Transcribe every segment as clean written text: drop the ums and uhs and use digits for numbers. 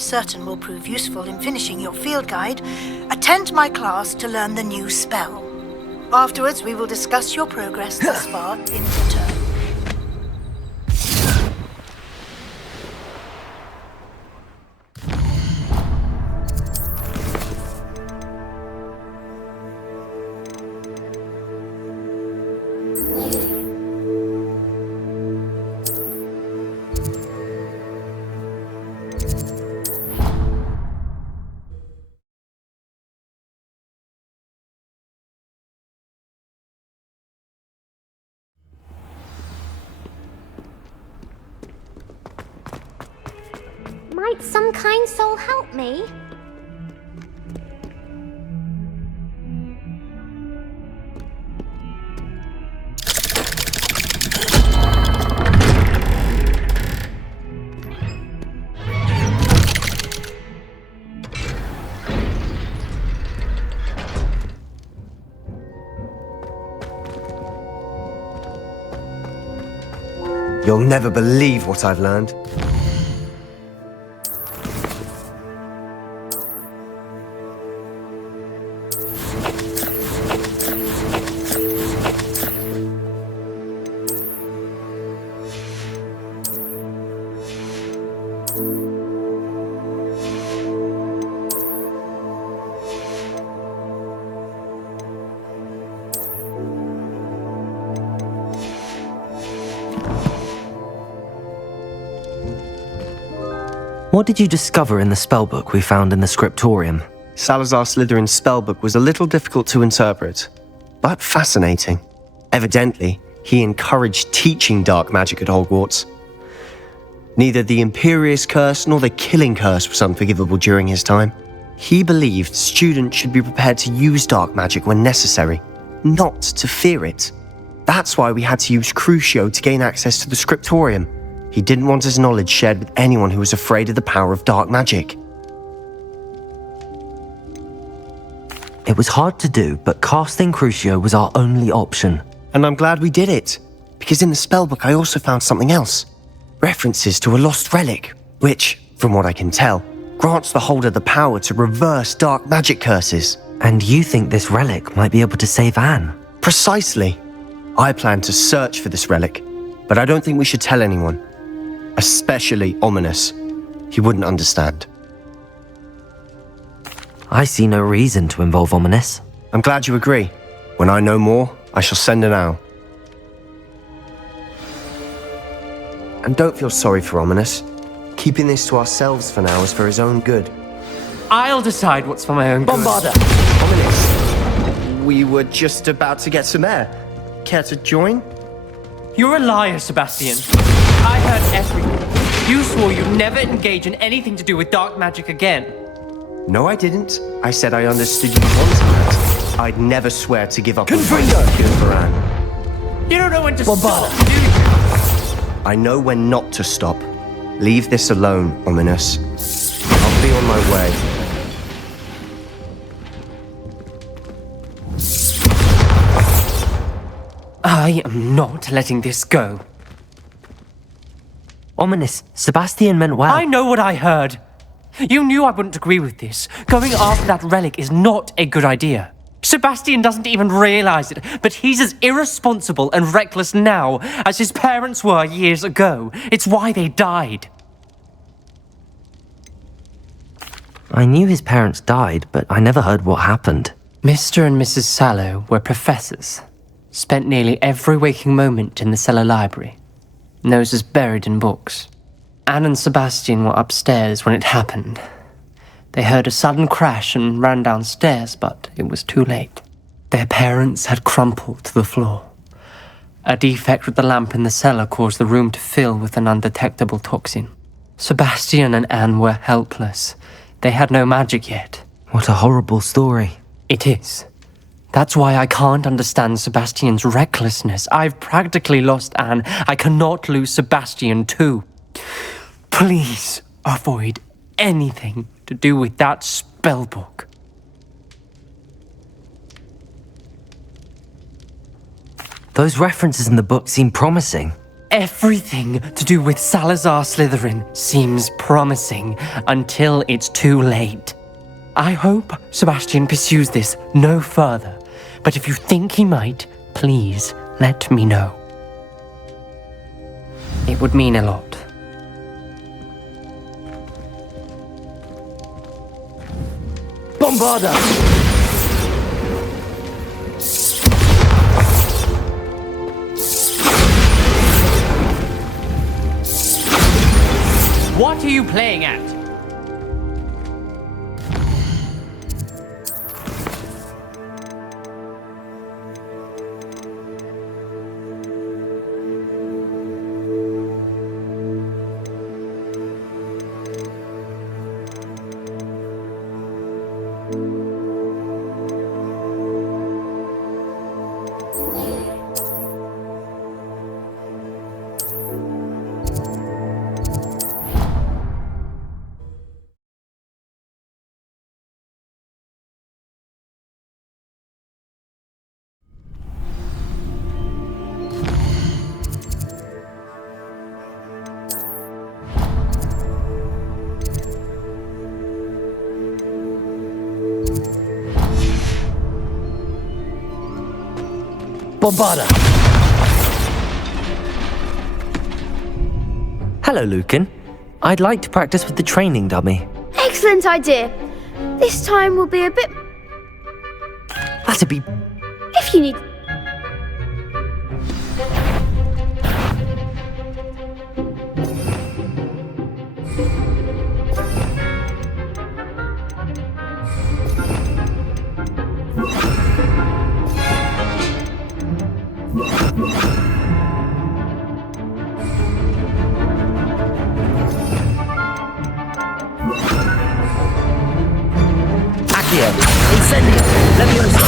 certain will prove useful in finishing your field guide, attend my class to learn the new spell. Afterwards, we will discuss your progress thus far in the term. Might some kind soul help me? You'll never believe what I've learned. What did you discover in the spellbook we found in the scriptorium? Salazar Slytherin's spellbook was a little difficult to interpret, but fascinating. Evidently, he encouraged teaching dark magic at Hogwarts. Neither the Imperious Curse nor the Killing Curse was unforgivable during his time. He believed students should be prepared to use dark magic when necessary, not to fear it. That's why we had to use Crucio to gain access to the scriptorium. He didn't want his knowledge shared with anyone who was afraid of the power of dark magic. It was hard to do, but casting Crucio was our only option. And I'm glad we did it, because in the spellbook I also found something else. References to a lost relic, which, from what I can tell, grants the holder the power to reverse dark magic curses. And you think this relic might be able to save Anne? Precisely. I plan to search for this relic, but I don't think we should tell anyone. Especially Ominous. He wouldn't understand. I see no reason to involve Ominous. I'm glad you agree. When I know more, I shall send an owl. And don't feel sorry for Ominous. Keeping this to ourselves for now is for his own good. I'll decide what's for my own good. Bombarda! Ominous, we were just about to get some air. Care to join? You're a liar, Sebastian. I heard everything. You swore you'd never engage in anything to do with dark magic again. No, I didn't. I said I understood you wanted that. I'd never swear to give up on my cure for Anne. You don't know when to stop, do you? I know when not to stop. Leave this alone, Ominous. I'll be on my way. I am not letting this go. Ominous, Sebastian meant well. I know what I heard. You knew I wouldn't agree with this. Going after that relic is not a good idea. Sebastian doesn't even realize it, but he's as irresponsible and reckless now as his parents were years ago. It's why they died. I knew his parents died, but I never heard what happened. Mr. and Mrs. Sallow were professors. Spent nearly every waking moment in the cellar library. Noses buried in books. Anne and Sebastian were upstairs when it happened. They heard a sudden crash and ran downstairs, but it was too late. Their parents had crumpled to the floor. A defect with the lamp in the cellar caused the room to fill with an undetectable toxin. Sebastian and Anne were helpless. They had no magic yet. What a horrible story. It is. That's why I can't understand Sebastian's recklessness. I've practically lost Anne. I cannot lose Sebastian too. Please avoid anything to do with that spellbook. Those references in the book seem promising. Everything to do with Salazar Slytherin seems promising until it's too late. I hope Sebastian pursues this no further, but if you think he might, please let me know. It would mean a lot. Bombarda! What are you playing at? Bombarda! Hello, Lucan. I'd like to practice with the training dummy. Excellent idea. This time will be a bit... That'd be... If you need... Incendio! Leviosa!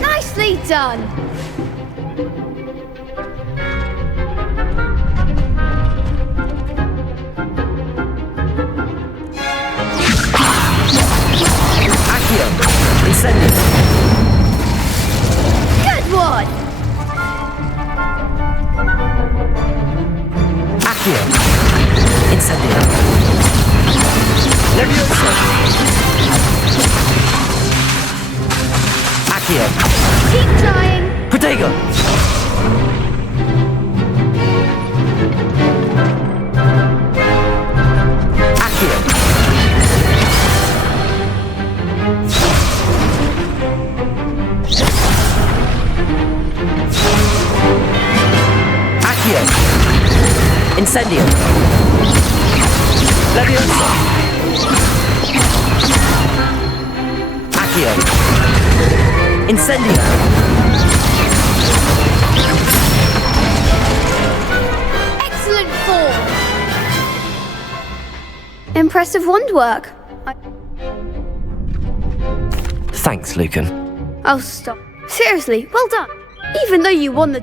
Nicely done. Accio! Incendio! Good one. Accio! Incendio! Leviosa! Accio! Keep trying. Protego! Accio! Accio! Incendio! Leviosa! Accio! Incendio! Excellent form. Impressive wand work. Thanks, Lucan. Oh, stop. Seriously, well done. Even though you won the...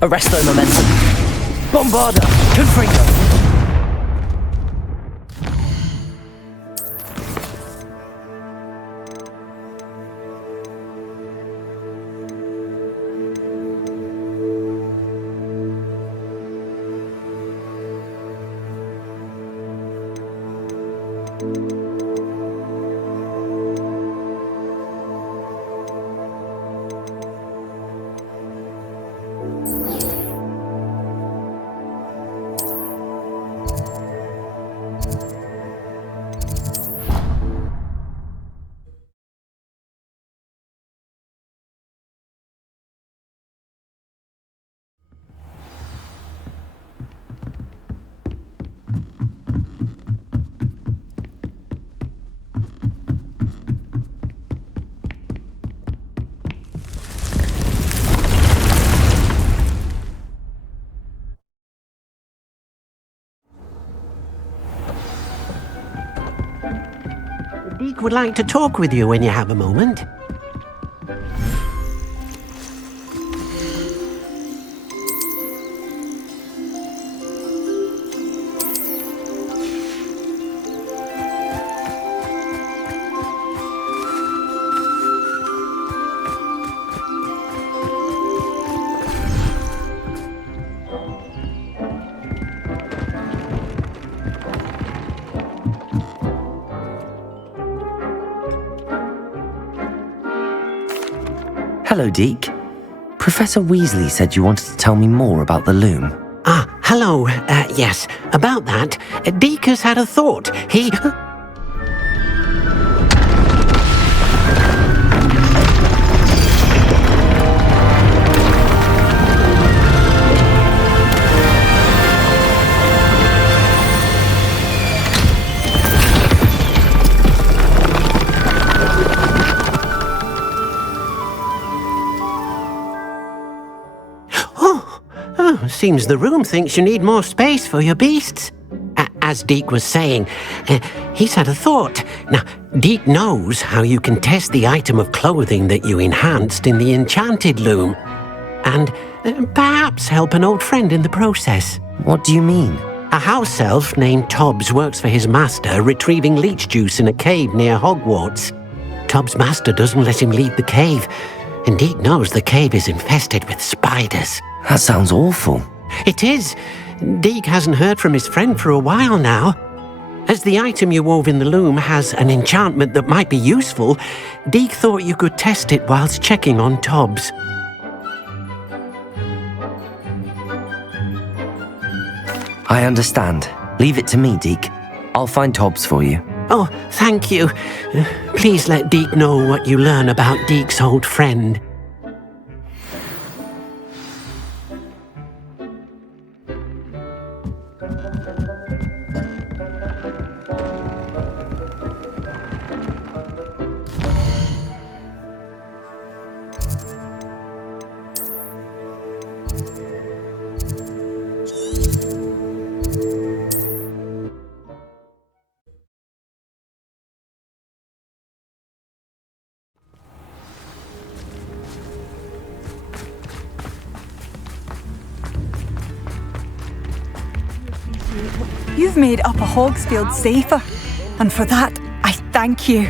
Arresto momentum. Bombarda! Confringo! Deke would like to talk with you when you have a moment. Hello, Deke. Professor Weasley said you wanted to tell me more about the loom. Hello. Yes, about that. Deke has had a thought. He... Seems the room thinks you need more space for your beasts. As Deke was saying, he's had a thought. Now, Deke knows how you can test the item of clothing that you enhanced in the enchanted loom. And perhaps help an old friend in the process. What do you mean? A house elf named Tobbs works for his master retrieving leech juice in a cave near Hogwarts. Tobbs' master doesn't let him leave the cave, and Deke knows the cave is infested with spiders. That sounds awful. It is. Deke hasn't heard from his friend for a while now. As the item you wove in the loom has an enchantment that might be useful, Deke thought you could test it whilst checking on Tobbs. I understand. Leave it to me, Deke. I'll find Tobbs for you. Oh, thank you. Please let Deke know what you learn about Deke's old friend. You've made Upper Hogsfield safer, and for that, I thank you.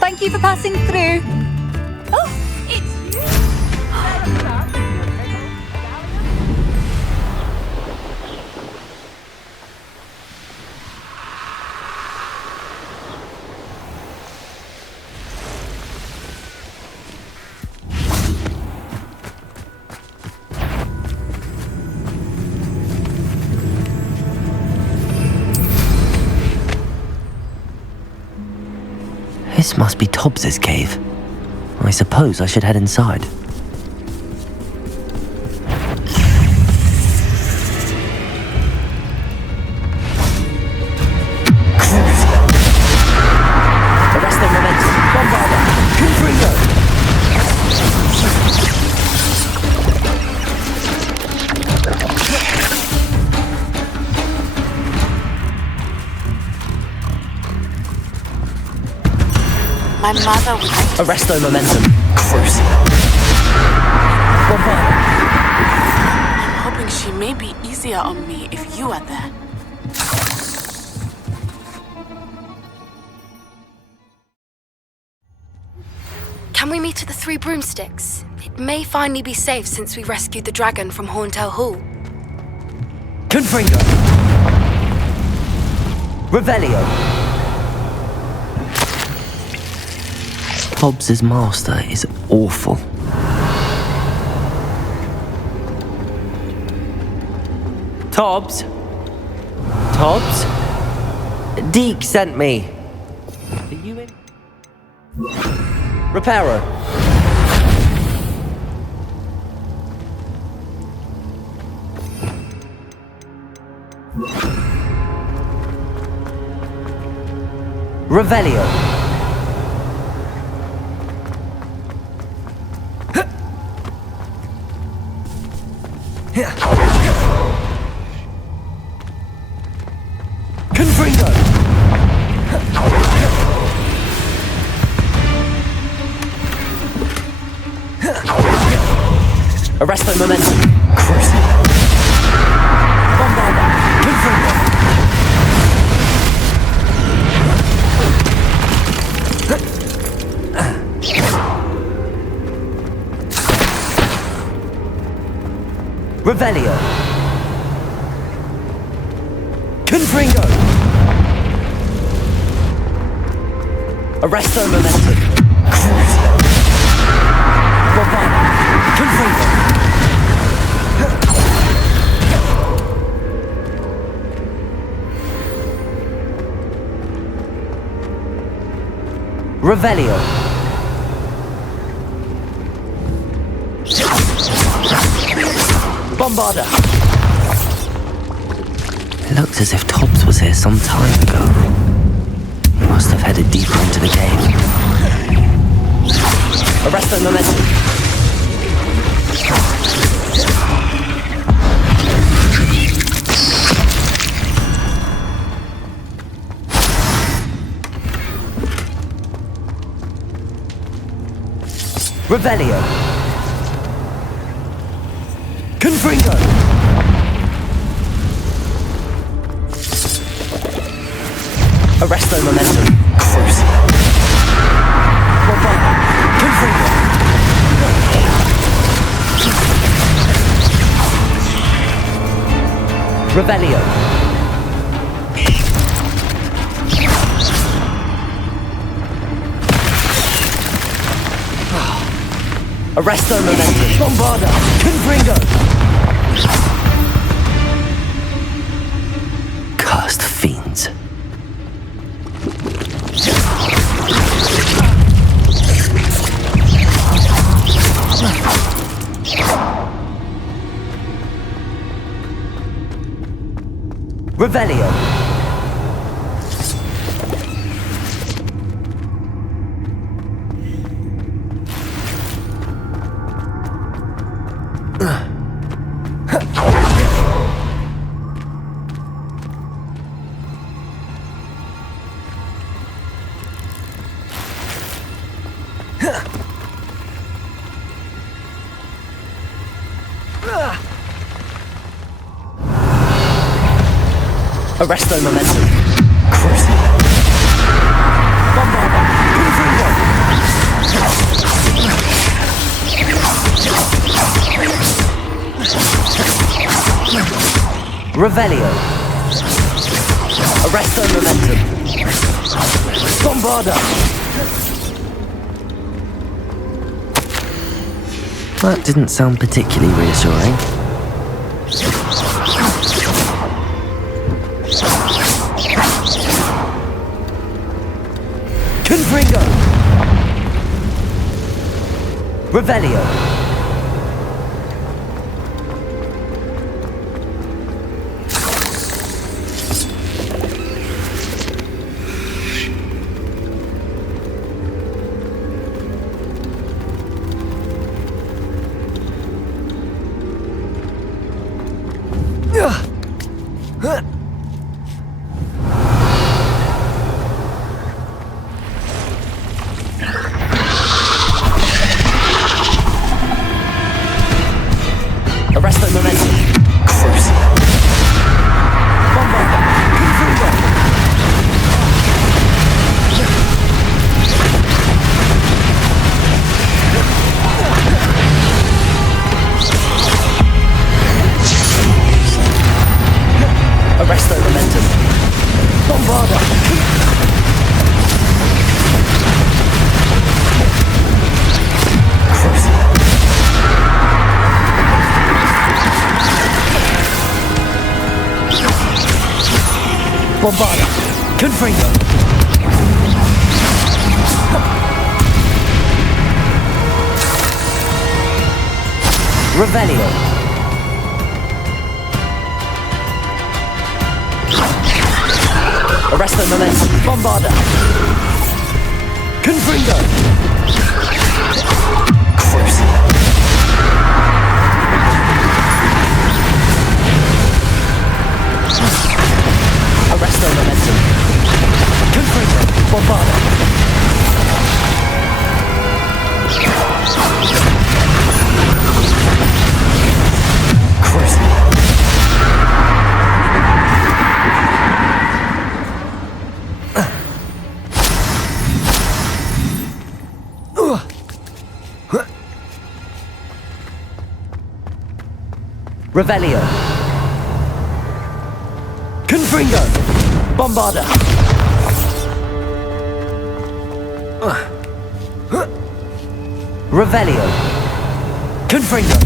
Thank you for passing through. This must be Tobbs's cave. I suppose I should head inside. My mother would like to... Arresto momentum. Crucial. I'm hoping she may be easier on me if you are there. Can we meet at the Three Broomsticks? It may finally be safe since we rescued the dragon from Horntail Hall. Confringo. Revelio. Tobbs's master is awful. Tobbs? Tobbs? Deke sent me. Are you in? Reparo. Revelio. Confringo. Arresto momentum. Bombarda. Confringo. Revelio. Confringo. Arresto momentum. Bombarda. Confringo. Revelio. Bombarda. It looked as if Tobbs was here some time ago. He must have headed deeper into the cave. Arresto momentum. Revelio. Confringo. Arresto momentum. Crucible. Bombarda. Confringo. Revelio. Arresto momentum. Bombarda. Confringo. Cursed fiends. Revelio. Arresto momentum. Crucible. Bombarda. Confringo. Revelio. Arresto momentum. Bombarda. That didn't sound particularly reassuring. Confringo. Revelio. Arresto momentum. Crucible. Bombarda. Confringo. Arresto momentum. Bombarda. Crucible. Bombarda. Confringo. Revelio. Arresto momentum. Bombarda. Confringo. Crucible. Arresto momentum. Confringo. Bombarda. Crucible. Revelio. Confringo. Bombarda. Revelio. Confringo.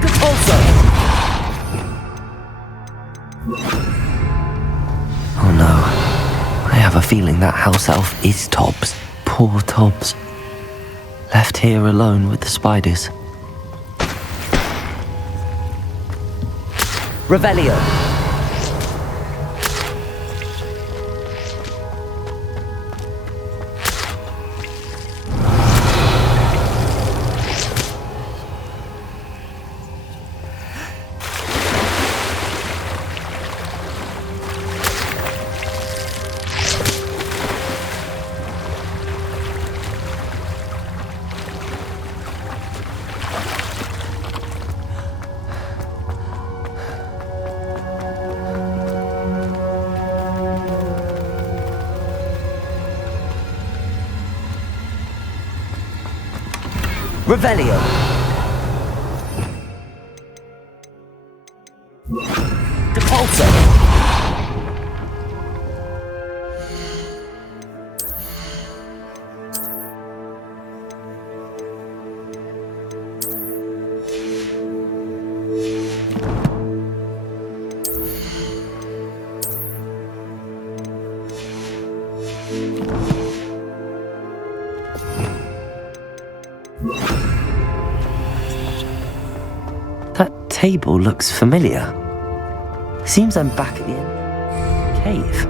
Capulso. Oh no. I have a feeling that house elf is Tobbs. Poor Tobbs. Left here alone with the spiders. Revelio. Revelio. Depulso. That table looks familiar. Seems I'm back at the end of the cave.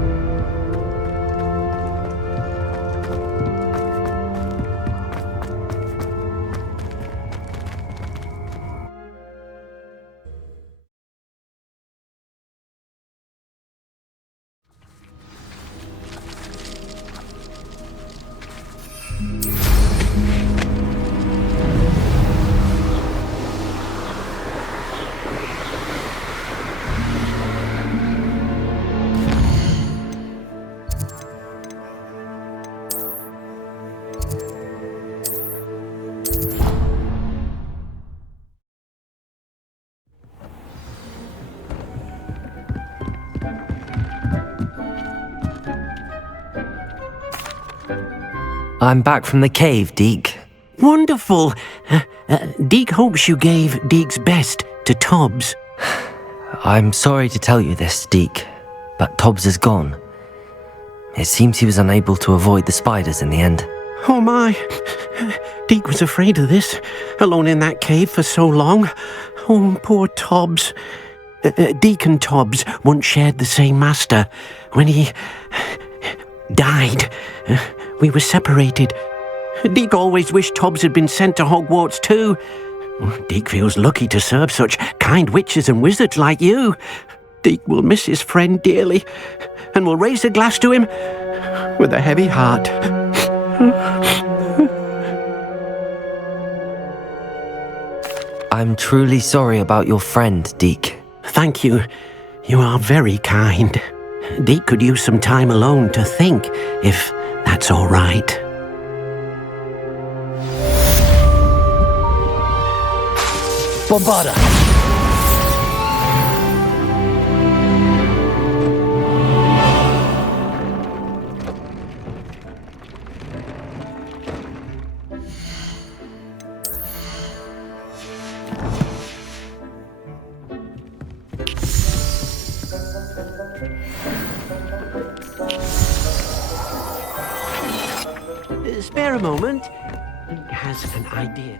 I'm back from the cave, Deke. Wonderful. Deke hopes you gave Deke's best to Tobbs. I'm sorry to tell you this, Deke, but Tobbs is gone. It seems he was unable to avoid the spiders in the end. Oh my. Deke was afraid of this, alone in that cave for so long. Oh, poor Tobbs. Deke and Tobbs once shared the same master. When he died, we were separated. Deke always wished Tobbs had been sent to Hogwarts too. Deke feels lucky to serve such kind witches and wizards like you. Deke will miss his friend dearly, and will raise a glass to him with a heavy heart. I'm truly sorry about your friend, Deke. Thank you. You are very kind. Deke could use some time alone to think, if that's all right. Bombarda! spare a moment? Has an idea.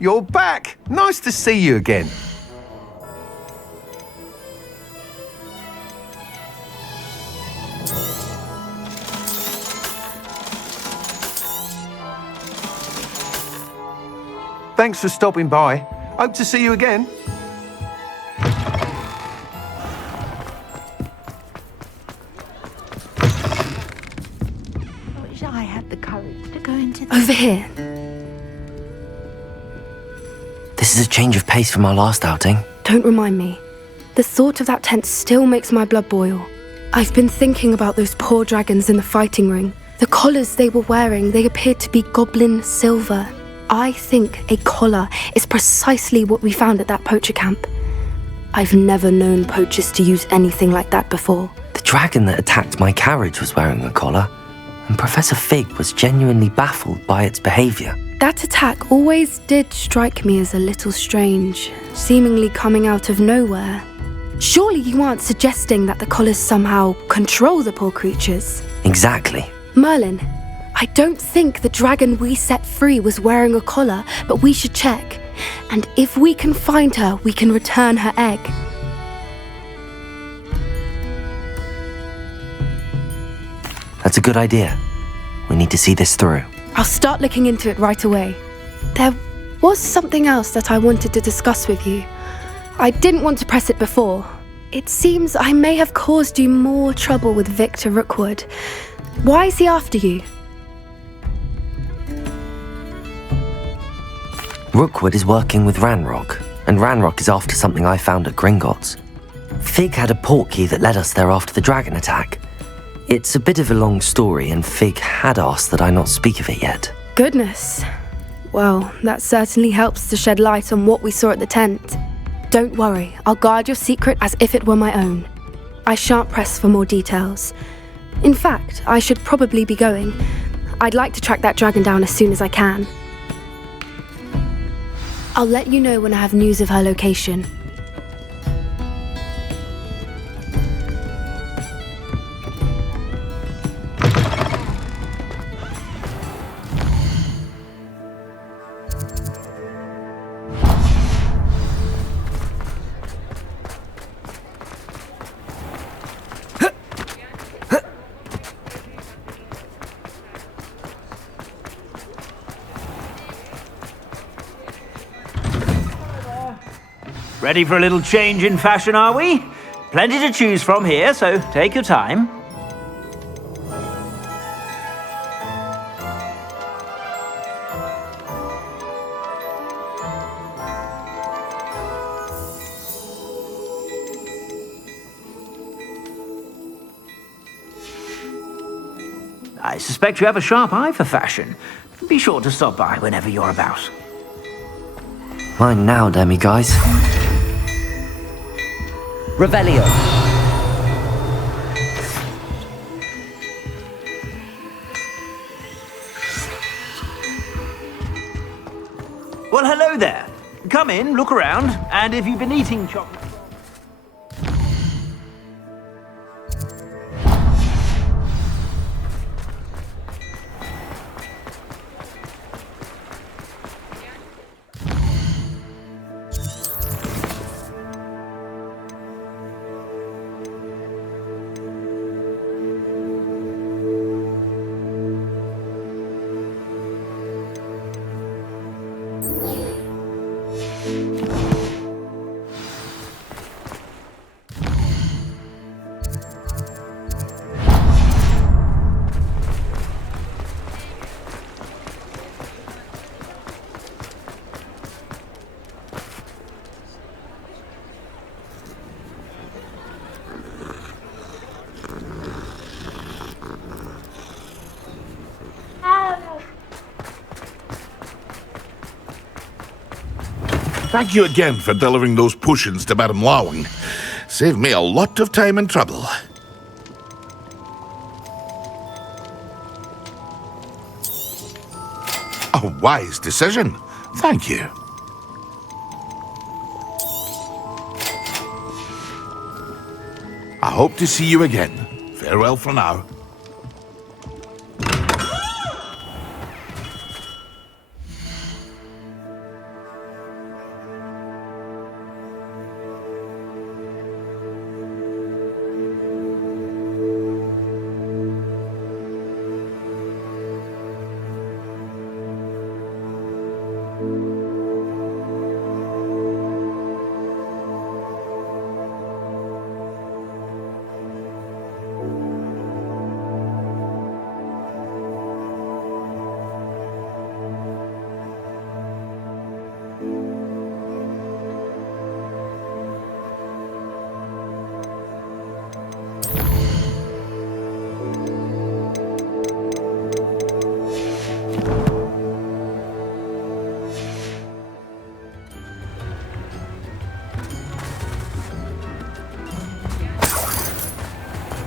You're back! Nice to see you again. Thanks for stopping by. Hope to see you again. I wish I had the courage to go into the... Over here. This is a change of pace from our last outing. Don't remind me. The thought of that tent still makes my blood boil. I've been thinking about those poor dragons in the fighting ring. The collars they were wearing, they appeared to be goblin silver. I think a collar is precisely what we found at that poacher camp. I've never known poachers to use anything like that before. The dragon that attacked my carriage was wearing a collar, and Professor Fig was genuinely baffled by its behaviour. That attack always did strike me as a little strange, seemingly coming out of nowhere. Surely you aren't suggesting that the collars somehow control the poor creatures? Exactly. Merlin, I don't think the dragon we set free was wearing a collar, but we should check. And if we can find her, we can return her egg. That's a good idea. We need to see this through. I'll start looking into it right away. There was something else that I wanted to discuss with you. I didn't want to press it before. It seems I may have caused you more trouble with Victor Rookwood. Why is he after you? Rookwood is working with Ranrock, and Ranrock is after something I found at Gringotts. Fig had a portkey that led us there after the dragon attack. It's a bit of a long story, and Fig had asked that I not speak of it yet. Goodness. Well, that certainly helps to shed light on what we saw at the tent. Don't worry, I'll guard your secret as if it were my own. I shan't press for more details. In fact, I should probably be going. I'd like to track that dragon down as soon as I can. I'll let you know when I have news of her location. Ready for a little change in fashion, are we? Plenty to choose from here, so take your time. I suspect you have a sharp eye for fashion. Be sure to stop by whenever you're about. Mine now, demi-guys. Revelio. Well, hello there. Come in, look around, and if you've been eating chocolate... Thank you again for delivering those potions to Madame Lowing. Saved me a lot of time and trouble. A wise decision. Thank you. I hope to see you again. Farewell for now.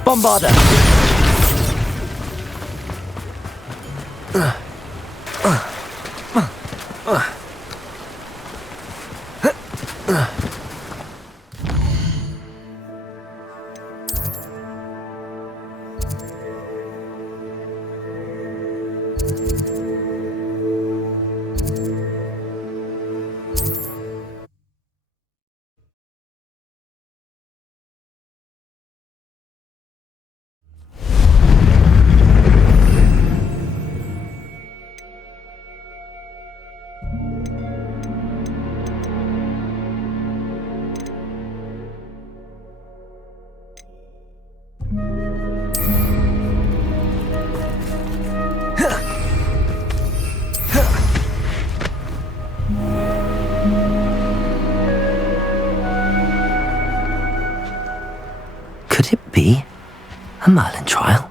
Bombarder! Could it be a Merlin trial?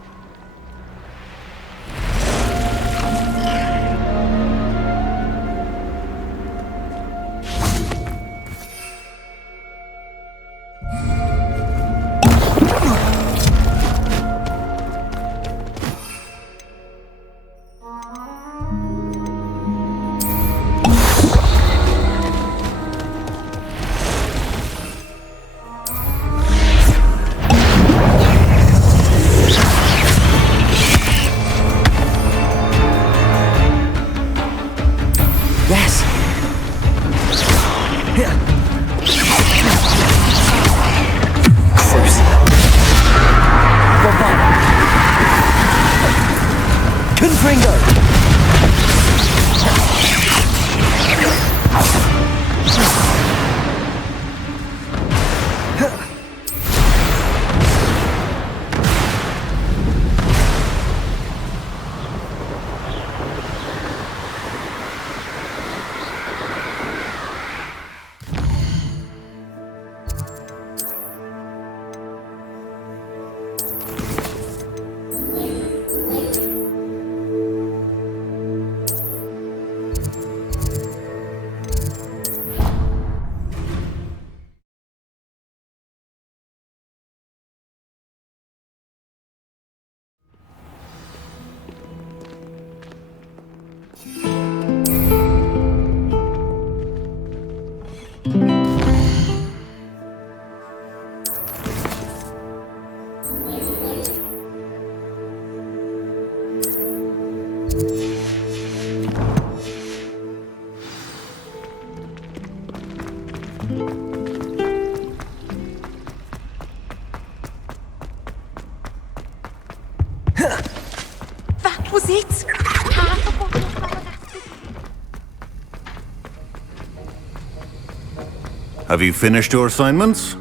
have you finished your assignments?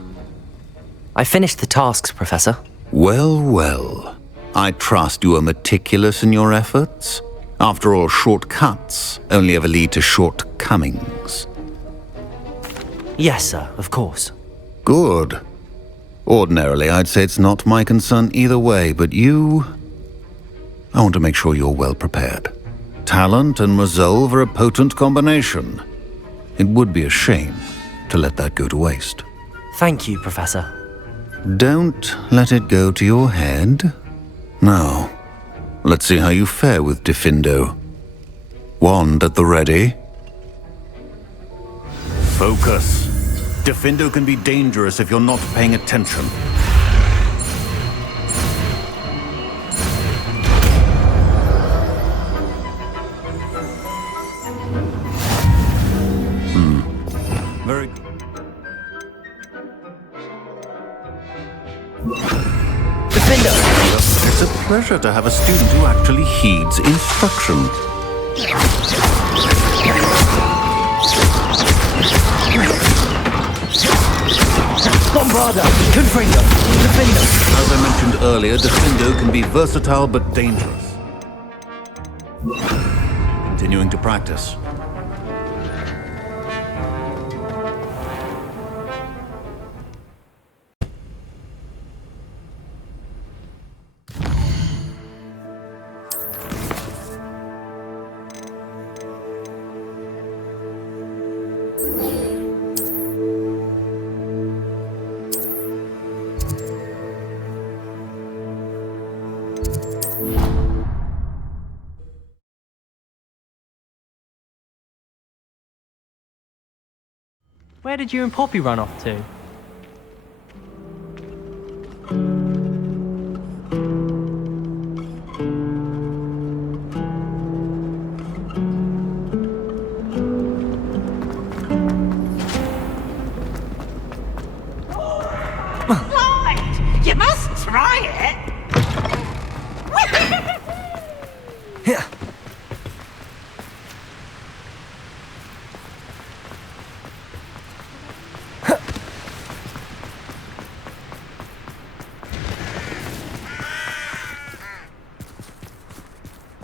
I finished the tasks, Professor. Well, well. I trust you are meticulous in your efforts. After all, shortcuts only ever lead to shortcomings. Yes, sir, of course. Good. Ordinarily, I'd say it's not my concern either way, but you... I want to make sure you're well prepared. Talent and resolve are a potent combination. It would be a shame to let that go to waste. Thank you, Professor. Don't let it go to your head. Now, let's see how you fare with Diffindo. Wand at the ready. Focus. Diffindo can be dangerous if you're not paying attention. Very good. Diffindo! It's a pleasure to have a student who actually heeds instruction. Bombarda! Confringo! Diffindo! As I mentioned earlier, Diffindo can be versatile but dangerous. Continuing to practice. Where did you and Poppy run off to? You must try it. Here.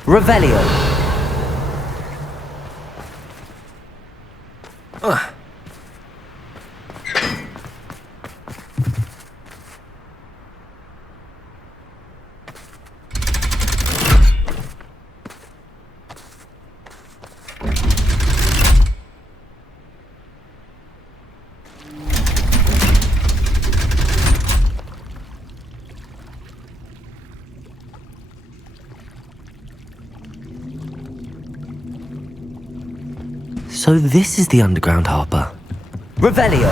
Revelio. So this is the underground harbour. Revelio!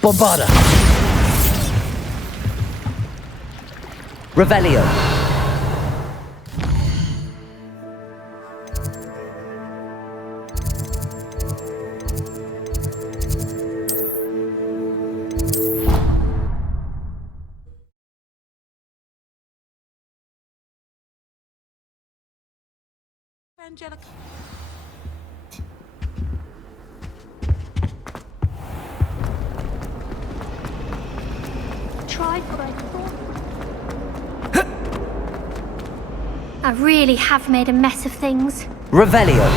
Bombarda. Revelio. Angelica. Tried what I thought. I really have made a mess of things. Revelio.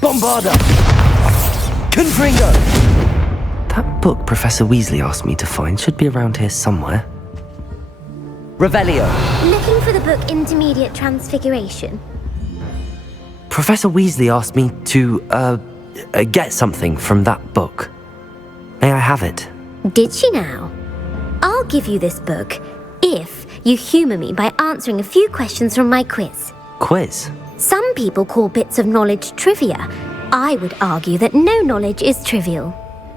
Bombarda! Confringo! That book Professor Weasley asked me to find should be around here somewhere. Revelio! Looking for the book Intermediate Transfiguration? Professor Weasley asked me to, get something from that book. May I have it? Did she now? I'll give you this book if you humour me by answering a few questions from my quiz. Quiz? Some people call bits of knowledge trivia. I would argue that no knowledge is trivial.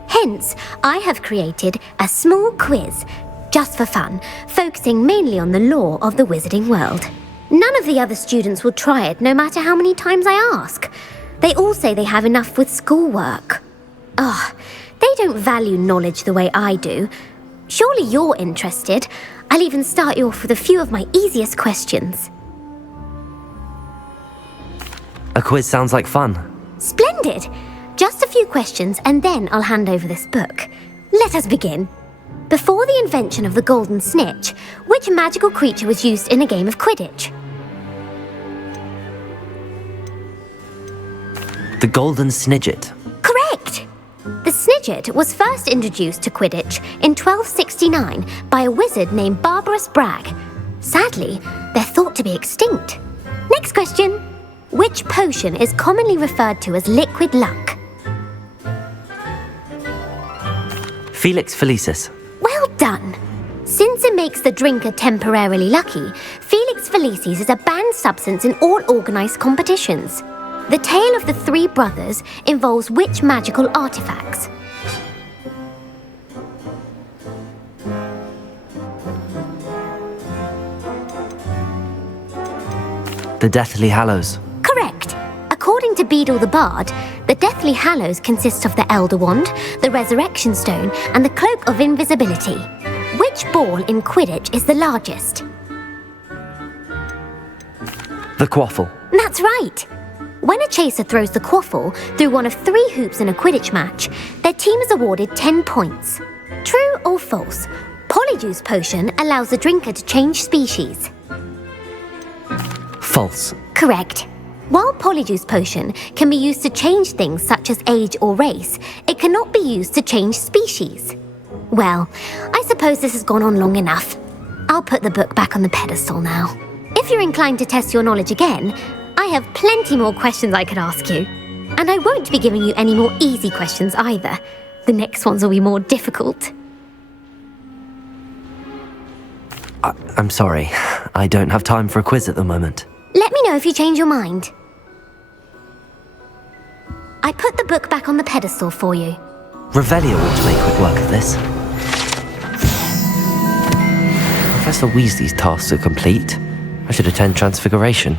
Hence, I have created a small quiz, just for fun, focusing mainly on the lore of the wizarding world. None of the other students will try it, no matter how many times I ask. They all say they have enough with schoolwork. They don't value knowledge the way I do. Surely you're interested. I'll even start you off with a few of my easiest questions. A quiz sounds like fun. Splendid! Just a few questions and then I'll hand over this book. Let us begin. Before the invention of the golden snitch, which magical creature was used in a game of Quidditch? The golden snidget. Correct! The snidget was first introduced to Quidditch in 1269 by a wizard named Barbarous Bragg. Sadly, they're thought to be extinct. Next question. Which potion is commonly referred to as liquid luck? Felix Felicis. Well done! Since it makes the drinker temporarily lucky, Felix Felicis is a banned substance in all organised competitions. The tale of the three brothers involves which magical artifacts? The Deathly Hallows. Correct. According to Beedle the Bard, the Deathly Hallows consists of the Elder Wand, the Resurrection Stone, and the Cloak of Invisibility. Which ball in Quidditch is the largest? The Quaffle. That's right. When a chaser throws the quaffle through one of 3 hoops in a Quidditch match, their team is awarded 10 points. True or false? Polyjuice Potion allows the drinker to change species. False. Correct. While Polyjuice Potion can be used to change things such as age or race, it cannot be used to change species. Well, I suppose this has gone on long enough. I'll put the book back on the pedestal now. If you're inclined to test your knowledge again, I have plenty more questions I could ask you. And I won't be giving you any more easy questions either. The next ones will be more difficult. I'm sorry. I don't have time for a quiz at the moment. Let me know if you change your mind. I put the book back on the pedestal for you. Revelio ought to make quick work of this. Professor Weasley's tasks are complete. I should attend Transfiguration.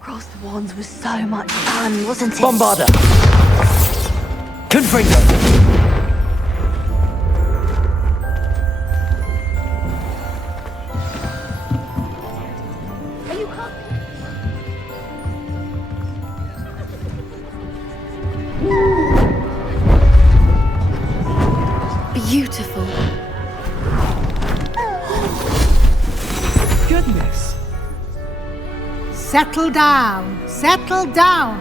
Cross the Wands was so much fun, wasn't it? Bombarda! Confringo! Beautiful. Goodness. Settle down, settle down.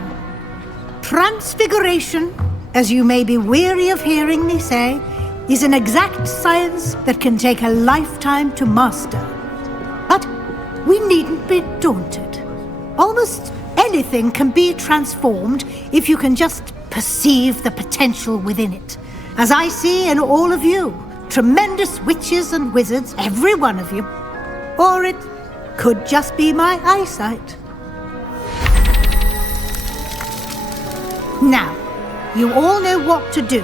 Transfiguration, as you may be weary of hearing me say, is an exact science that can take a lifetime to master. But we needn't be daunted. Almost anything can be transformed if you can just perceive the potential within it. As I see in all of you, tremendous witches and wizards, every one of you. Or it could just be my eyesight. Now, you all know what to do.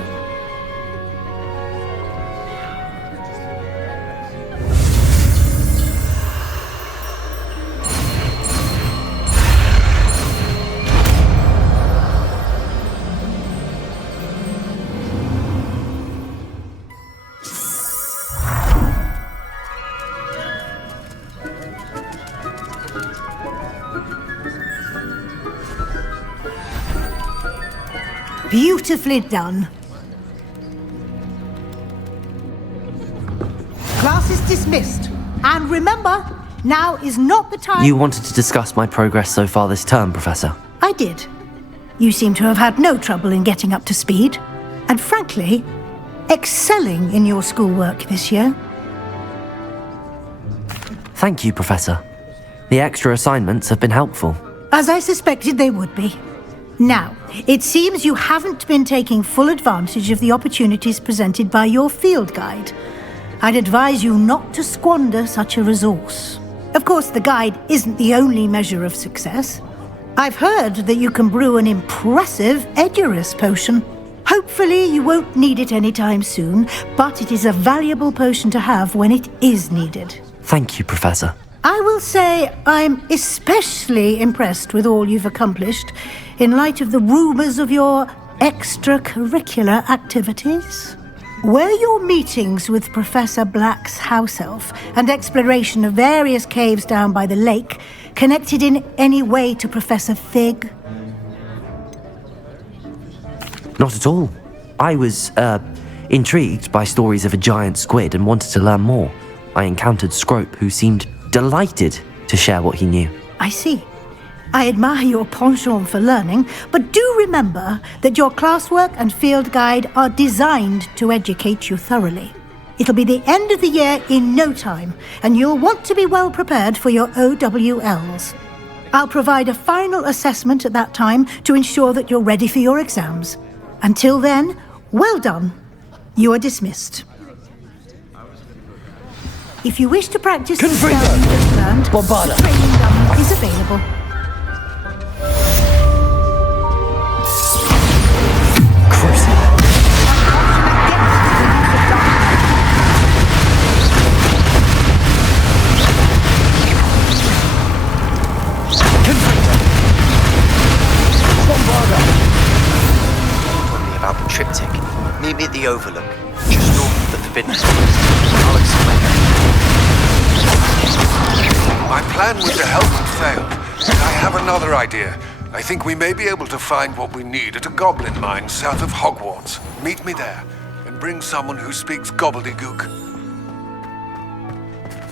Beautifully done. Class is dismissed. And remember, now is not the time... You wanted to discuss my progress so far this term, Professor? I did. You seem to have had no trouble in getting up to speed. And frankly, excelling in your schoolwork this year. Thank you, Professor. The extra assignments have been helpful. As I suspected they would be. Now, it seems you haven't been taking full advantage of the opportunities presented by your field guide. I'd advise you not to squander such a resource. Of course, the guide isn't the only measure of success. I've heard that you can brew an impressive Edurus potion. Hopefully you won't need it anytime soon, but it is a valuable potion to have when it is needed. Thank you, Professor. I will say I'm especially impressed with all you've accomplished in light of the rumours of your extracurricular activities. Were your meetings with Professor Black's house elf and exploration of various caves down by the lake connected in any way to Professor Fig? Not at all. I was, intrigued by stories of a giant squid and wanted to learn more. I encountered Scrope, who seemed delighted to share what he knew. I see. I admire your penchant for learning, but do remember that your classwork and field guide are designed to educate you thoroughly. It'll be the end of the year in no time, and you'll want to be well prepared for your OWLs. I'll provide a final assessment at that time to ensure that you're ready for your exams. Until then, well done. You are dismissed. If you wish to practice the spell you just learned, the training gun is available. About the triptych. Meet me at the Overlook, just north of the Forbidden Forest. I'll explain. My plan was to help and failed, and I have another idea. I think we may be able to find what we need at a goblin mine south of Hogwarts. Meet me there, and bring someone who speaks gobbledygook.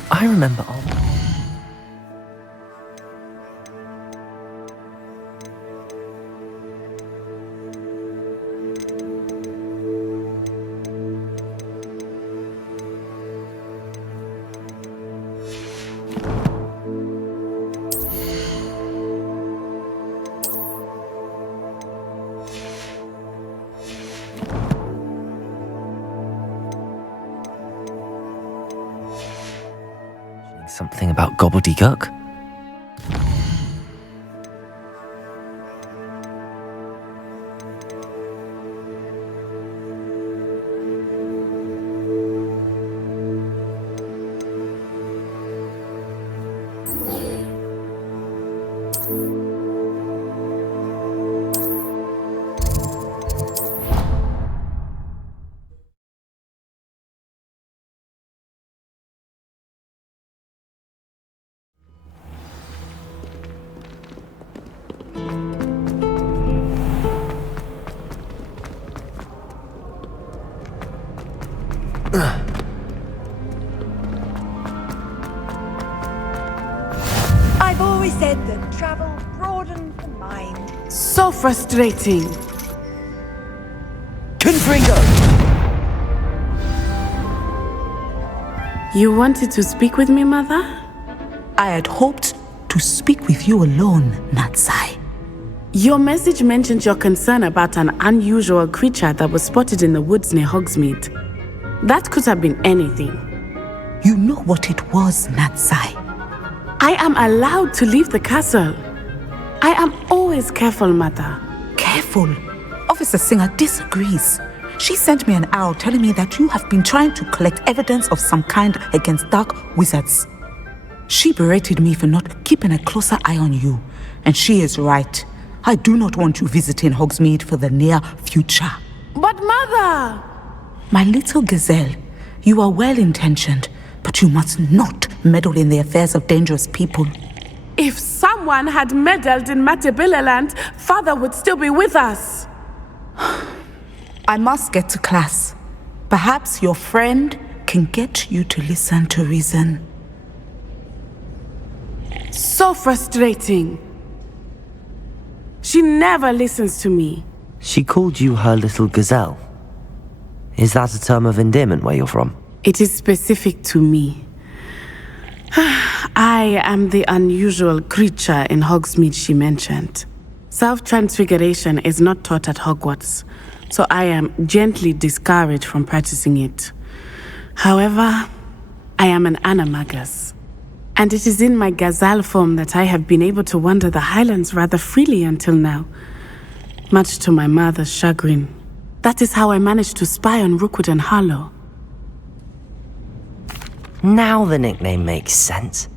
I remember something about gobbledygook. I've always said that travel broadens the mind. So frustrating. Confringo! You wanted to speak with me, Mother? I had hoped to speak with you alone, Natsai. Your message mentioned your concern about an unusual creature that was spotted in the woods near Hogsmeade. That could have been anything. You know what it was, Natsai. I am allowed to leave the castle. I am always careful, Mother. Careful? Officer Singer disagrees. She sent me an owl telling me that you have been trying to collect evidence of some kind against dark wizards. She berated me for not keeping a closer eye on you. And she is right. I do not want you visiting Hogsmeade for the near future. But Mother! My little gazelle, you are well-intentioned, but you must not meddle in the affairs of dangerous people. If someone had meddled in Matabeleland, Father would still be with us. I must get to class. Perhaps your friend can get you to listen to reason. So frustrating. She never listens to me. She called you her little gazelle. Is that a term of endearment where you're from? It is specific to me. I am the unusual creature in Hogsmeade she mentioned. Self-transfiguration is not taught at Hogwarts, so I am gently discouraged from practicing it. However, I am an animagus, and it is in my gazelle form that I have been able to wander the Highlands rather freely until now, much to my mother's chagrin. That is how I managed to spy on Rookwood and Harlow. Now the nickname makes sense.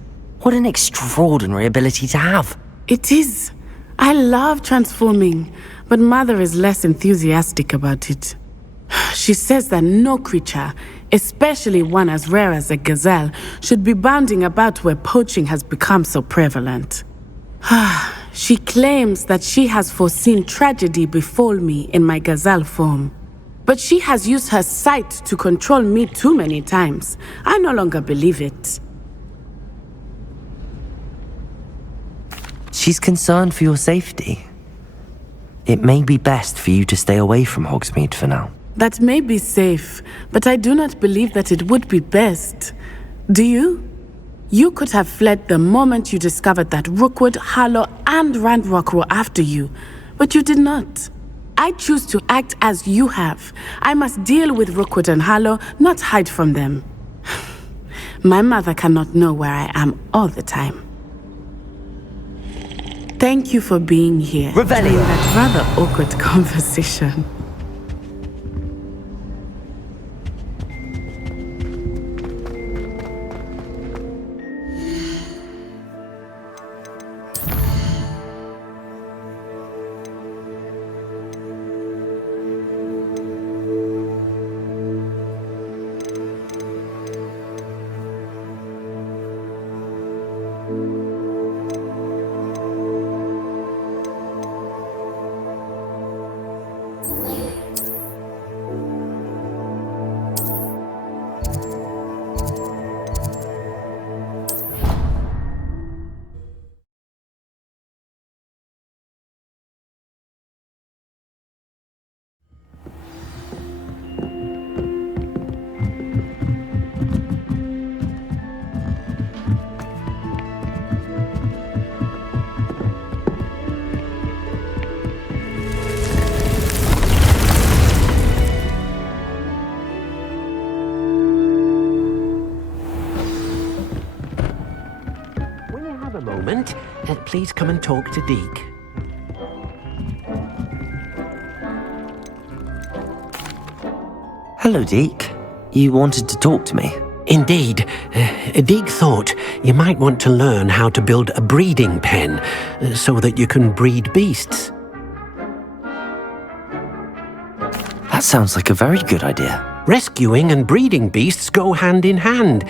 What an extraordinary ability to have. It is. I love transforming, but Mother is less enthusiastic about it. She says that no creature, especially one as rare as a gazelle, should be bounding about where poaching has become so prevalent. She claims that she has foreseen tragedy befall me in my gazelle form. But she has used her sight to control me too many times. I no longer believe it. She's concerned for your safety. It may be best for you to stay away from Hogsmeade for now. That may be safe, but I do not believe that it would be best. Do you? You could have fled the moment you discovered that Rookwood, Harlow, and Ranrock were after you, but you did not. I choose to act as you have. I must deal with Rookwood and Harlow, not hide from them. My mother cannot know where I am all the time. Thank you for being here. Revelio. During that rather awkward conversation. Please come and talk to Deke. Hello, Deke. You wanted to talk to me? Indeed. Deke thought you might want to learn how to build a breeding pen so that you can breed beasts. That sounds like a very good idea. Rescuing and breeding beasts go hand in hand.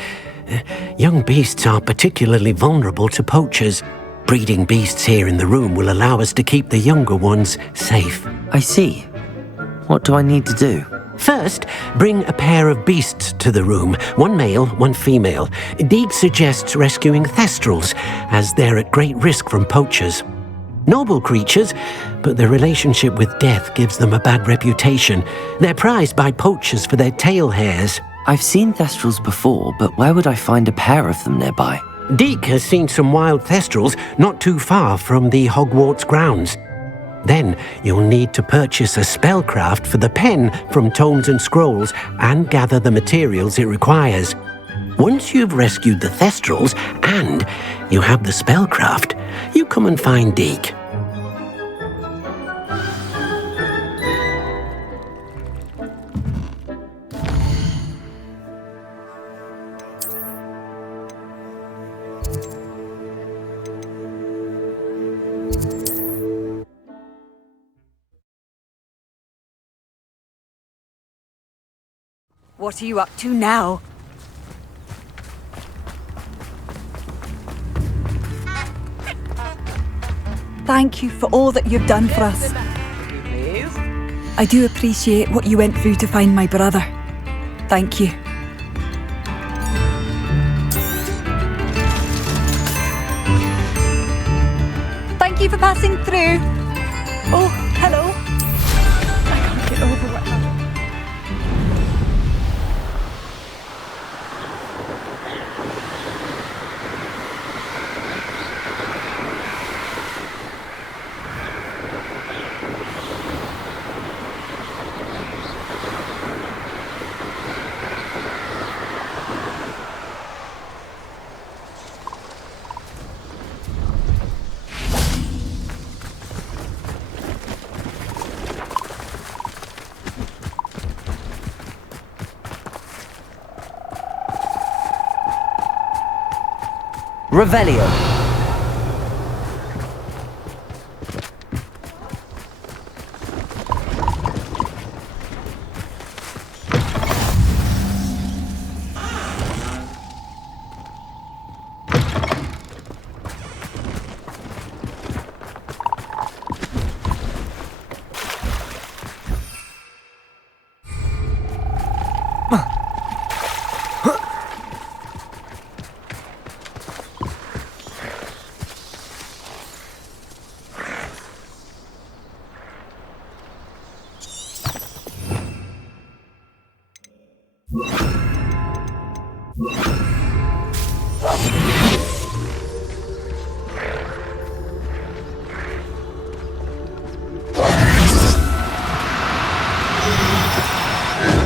Young beasts are particularly vulnerable to poachers. Breeding beasts here in the room will allow us to keep the younger ones safe. I see. What do I need to do? First, bring a pair of beasts to the room. One male, one female. Deke suggests rescuing thestrals, as they're at great risk from poachers. Noble creatures, but their relationship with death gives them a bad reputation. They're prized by poachers for their tail hairs. I've seen thestrals before, but where would I find a pair of them nearby? Deke has seen some wild thestrals not too far from the Hogwarts grounds. Then you'll need to purchase a spellcraft for the pen from Tomes and Scrolls and gather the materials it requires. Once you've rescued the thestrals and you have the spellcraft, you come and find Deke. What are you up to now? Thank you for all that you've done for us. I do appreciate what you went through to find my brother. Thank you. Thank you for passing through. Oh, hello. I can't get over what happened. Revelio.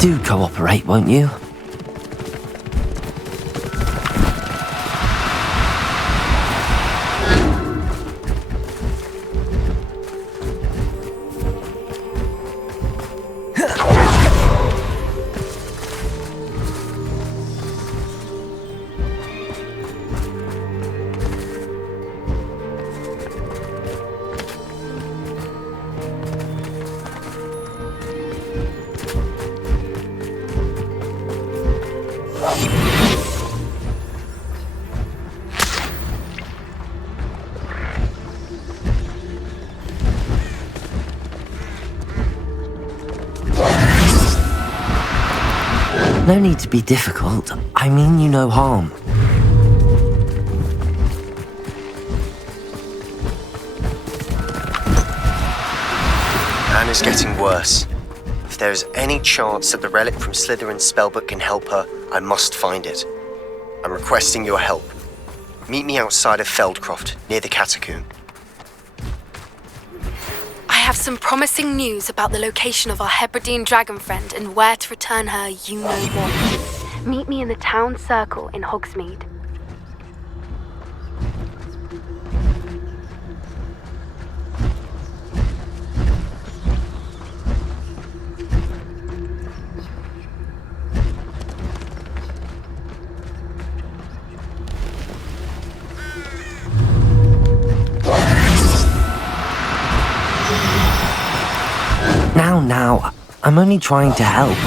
Do cooperate, won't you? No need to be difficult. I mean you no harm. Anna's getting worse. If there is any chance that the relic from Slytherin's spellbook can help her, I must find it. I'm requesting your help. Meet me outside of Feldcroft, near the Catacomb. I have some promising news about the location of our Hebridean dragon friend and where to return her you-know-what. Meet me in the town circle in Hogsmeade. Now, I'm only trying to help.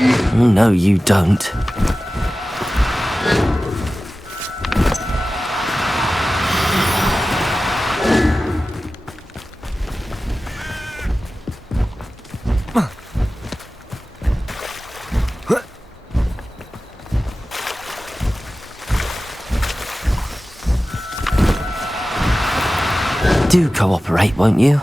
No, you don't. Do cooperate, won't you?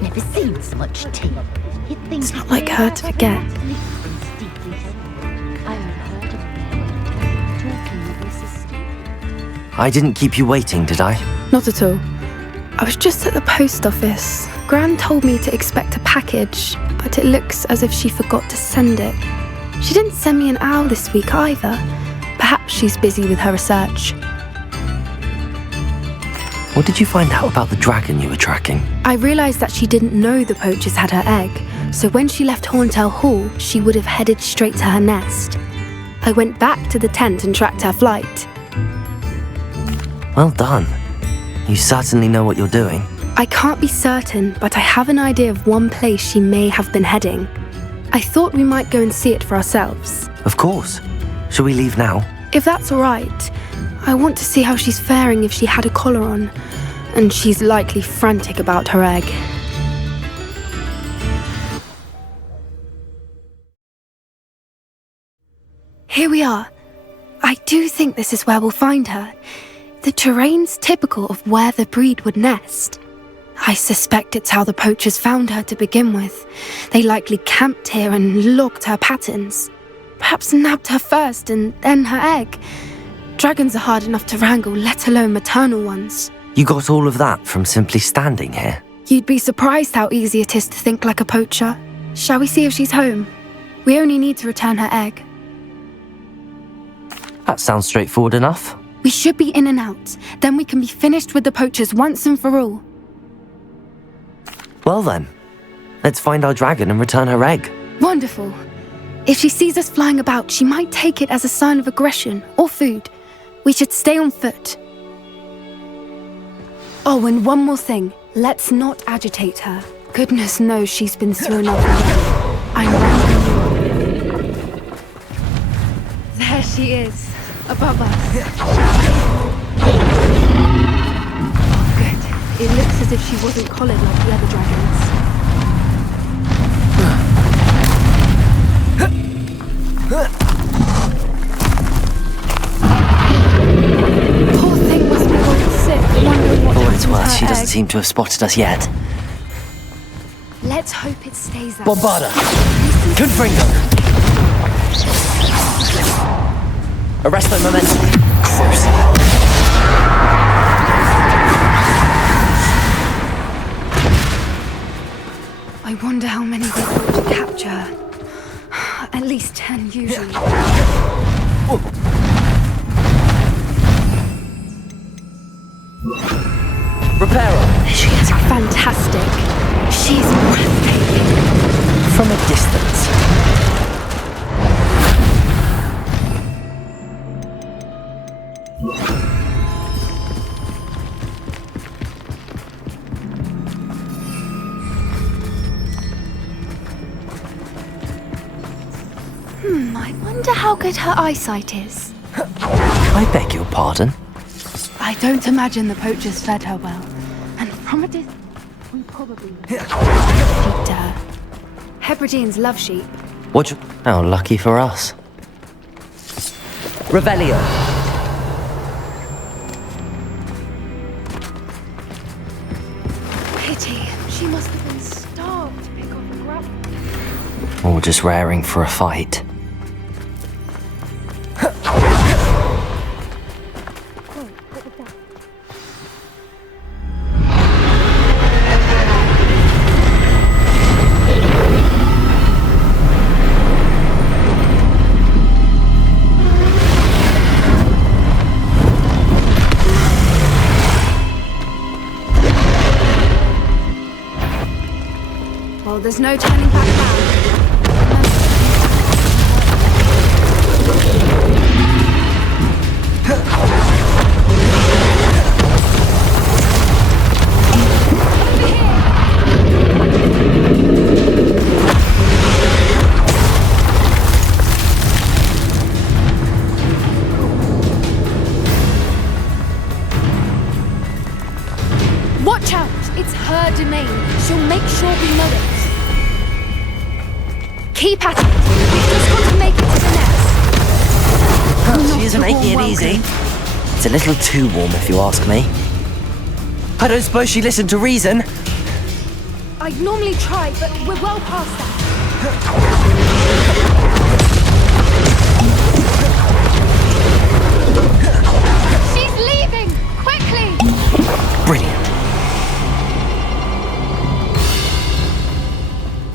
Never seen so much tea. It's not like her to forget. I didn't keep you waiting, did I? Not at all. I was just at the post office. Gran told me to expect a package, but it looks as if she forgot to send it. She didn't send me an owl this week either. Perhaps she's busy with her research. What did you find out about the dragon you were tracking? I realised that she didn't know the poachers had her egg, so when she left Horntail Hall, she would have headed straight to her nest. I went back to the tent and tracked her flight. Well done. You certainly know what you're doing. I can't be certain, but I have an idea of one place she may have been heading. I thought we might go and see it for ourselves. Of course. Shall we leave now? If that's all right. I want to see how she's faring if she had a collar on, and she's likely frantic about her egg. Here we are. I do think this is where we'll find her. The terrain's typical of where the breed would nest. I suspect it's how the poachers found her to begin with. They likely camped here and logged her patterns. Perhaps nabbed her first and then her egg. Dragons are hard enough to wrangle, let alone maternal ones. You got all of that from simply standing here? You'd be surprised how easy it is to think like a poacher. Shall we see if she's home? We only need to return her egg. That sounds straightforward enough. We should be in and out. Then we can be finished with the poachers once and for all. Well then, let's find our dragon and return her egg. Wonderful. If she sees us flying about, she might take it as a sign of aggression or food. We should stay on foot. Oh, and one more thing. Let's not agitate her. Goodness knows she's been through enough. I'm rounding you up. There she is, above us. if she wasn't collared like the other dragons. Poor thing must be going sick, wondering what For what it's happened to worth, her she doesn't egg. seem to have spotted us yet. Let's hope it stays that Bombarda! Confringo! Arrest my momentum. Crucible. I wonder how many they thought to capture. At least 10 usually. Reparo! She is fantastic. She's breathtaking. From a distance. I wonder how good her eyesight is. I beg your pardon? I don't imagine the poachers fed her well. And from a distance, we probably sheeped her. Hebrideans love sheep. How lucky for us. Revelio. Pity. She must have been starved to pick off the gravel. Or just raring for a fight. Well, there's no turning back now. Watch out! It's her domain. She'll make sure we know it. Keep at it. We've just got to make it to the nest. She isn't making it easy. It's a little too warm, if you ask me. I don't suppose she listened to reason. I'd normally try, but we're well past that. She's leaving! Quickly! Brilliant.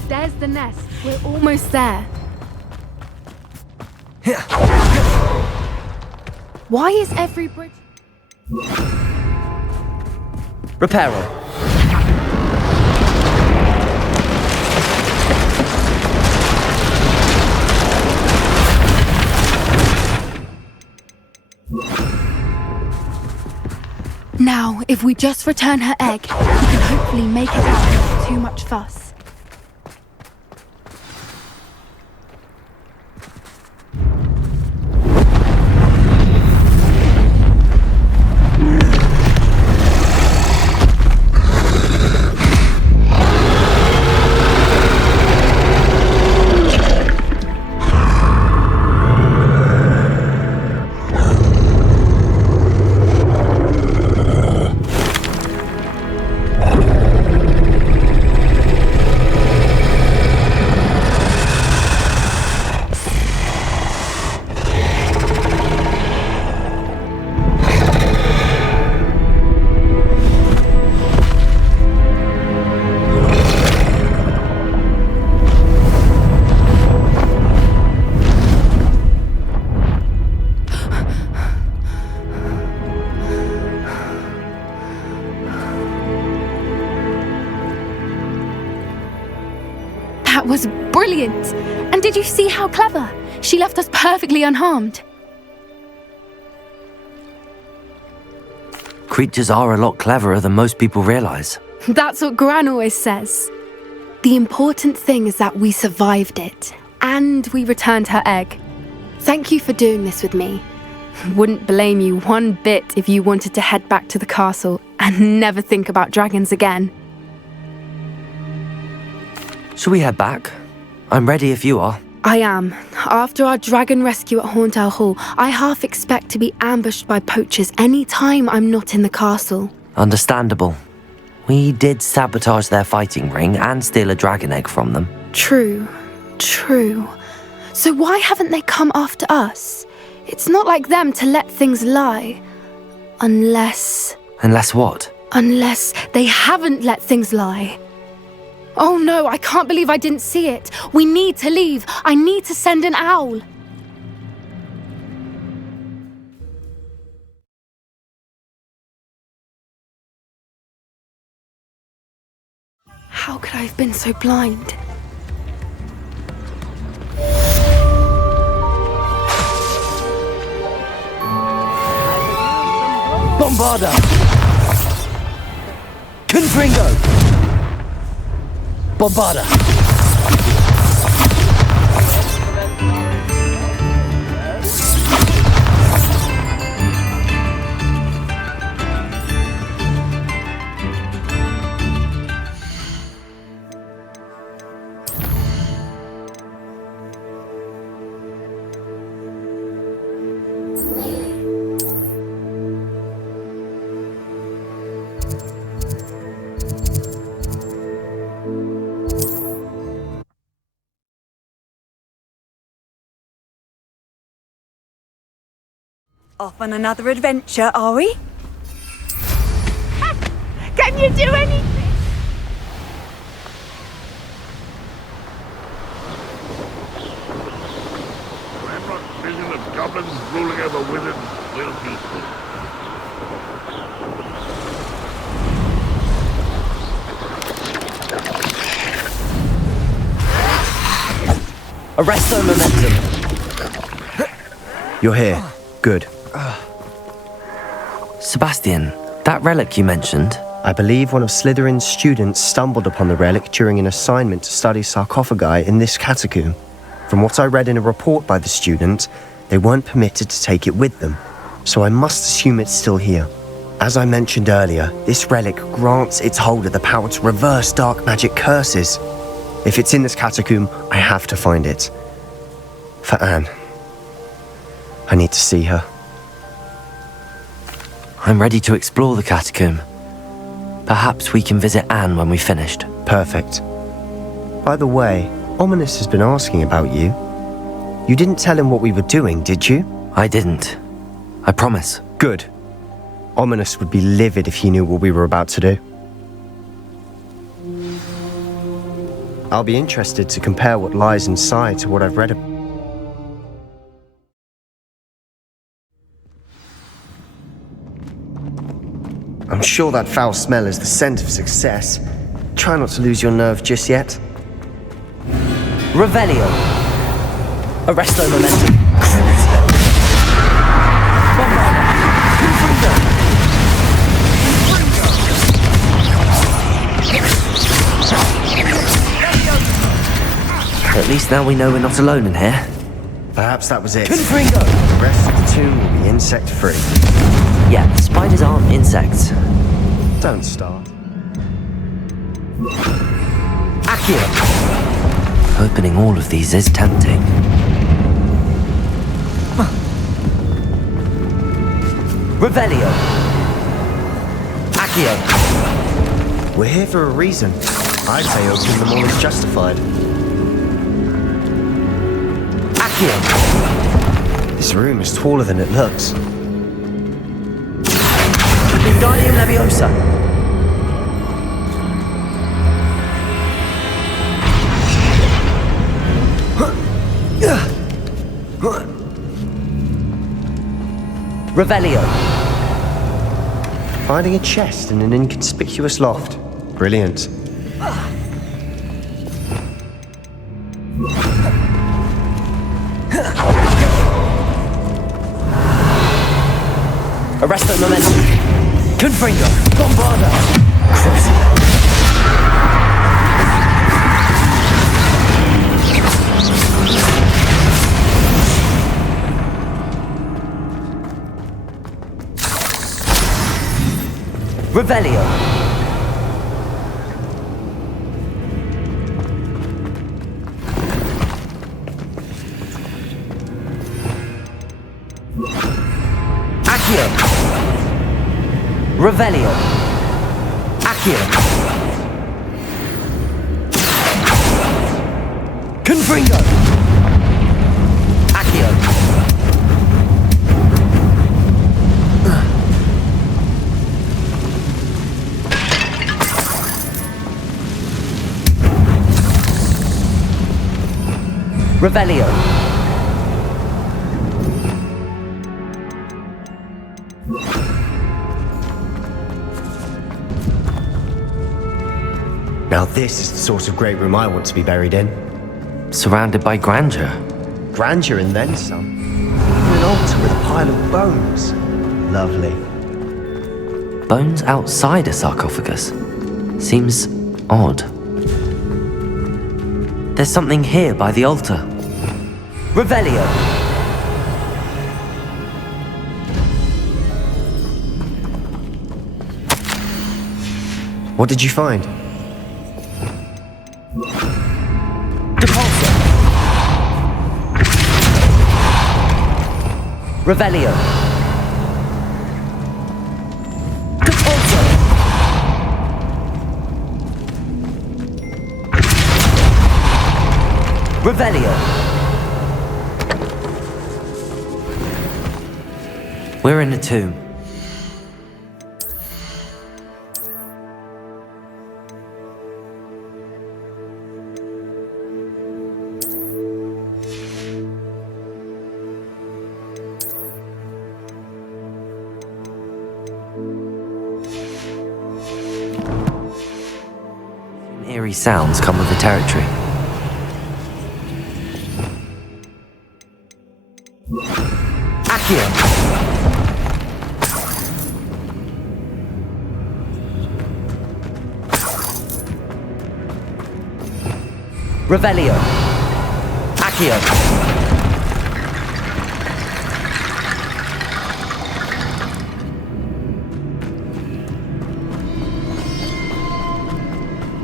There's the nest. We're almost there. Why is every bridge... Reparo. Now, if we just return her egg, we can hopefully make it out without too much fuss. That was brilliant! And did you see how clever? She left us perfectly unharmed. Creatures are a lot cleverer than most people realize. That's what Gran always says. The important thing is that we survived it, and we returned her egg. Thank you for doing this with me. Wouldn't blame you one bit if you wanted to head back to the castle and never think about dragons again. Shall we head back? I'm ready if you are. I am. After our dragon rescue at Hauntow Hall, I half expect to be ambushed by poachers any time I'm not in the castle. Understandable. We did sabotage their fighting ring and steal a dragon egg from them. True. So why haven't they come after us? It's not like them to let things lie. Unless what? Unless they haven't let things lie. Oh no, I can't believe I didn't see it. We need to leave. I need to send an owl. How could I have been so blind? Bombarda! Confringo! Bombarda! Off on another adventure, are we? Can you do anything? Ramrock's vision of goblins ruling over wizards will be full. Arresto momentum. You're here. Good. Sebastian, that relic you mentioned. I believe one of Slytherin's students stumbled upon the relic during an assignment to study sarcophagi in this catacomb. From what I read in a report by the student, they weren't permitted to take it with them, so I must assume it's still here. As I mentioned earlier, this relic grants its holder the power to reverse dark magic curses. If it's in this catacomb, I have to find it. For Anne. I need to see her. I'm ready to explore the catacomb. Perhaps we can visit Anne when we've finished. Perfect. By the way, Ominous has been asking about you. You didn't tell him what we were doing, did you? I didn't. I promise. Good. Ominous would be livid if he knew what we were about to do. I'll be interested to compare what lies inside to what I've read about. I'm sure that foul smell is the scent of success. Try not to lose your nerve just yet. Revelio. Arresto momentum. At least now we know we're not alone in here. Perhaps that was it. Confringo! The rest of the tomb will be insect-free. Yeah, spiders aren't insects. Don't start. Accio! Opening all of these is tempting. Revelio! Accio! We're here for a reason. I'd say opening them all is justified. Accio! This room is taller than it looks. Wingardium Leviosa! Revelio! Finding a chest in an inconspicuous loft. Brilliant. Arresto momentum. Confringo. Bombarda. Revelio. Accio. Revelio. Accio. Confringo. Accio. Revelio. Now this is the sort of great room I want to be buried in. Surrounded by grandeur. Grandeur and then some. Even an altar with a pile of bones. Lovely. Bones outside a sarcophagus. Seems odd. There's something here by the altar. Revelio. What did you find? Revelio. Revelio. We're in a tomb. Eerie sounds come with the territory. Accio. Revelio. Accio.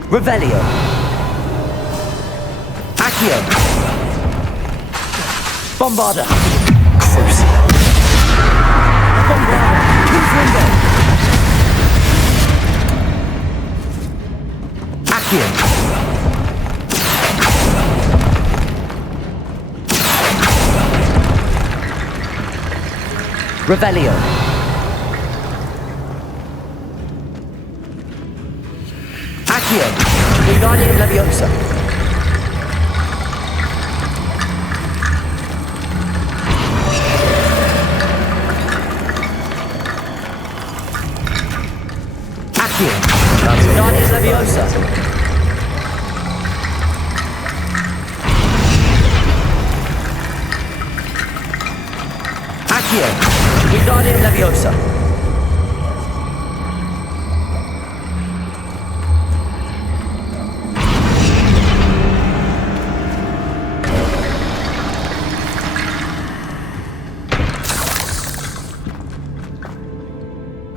Revelio. Accio. Bombarda. Crucial. Bombarda. Confringo. Accio. Revelio. Accio. Wingardium Leviosa. Accio. Wingardium Leviosa. Accio. Wingardium Leviosa.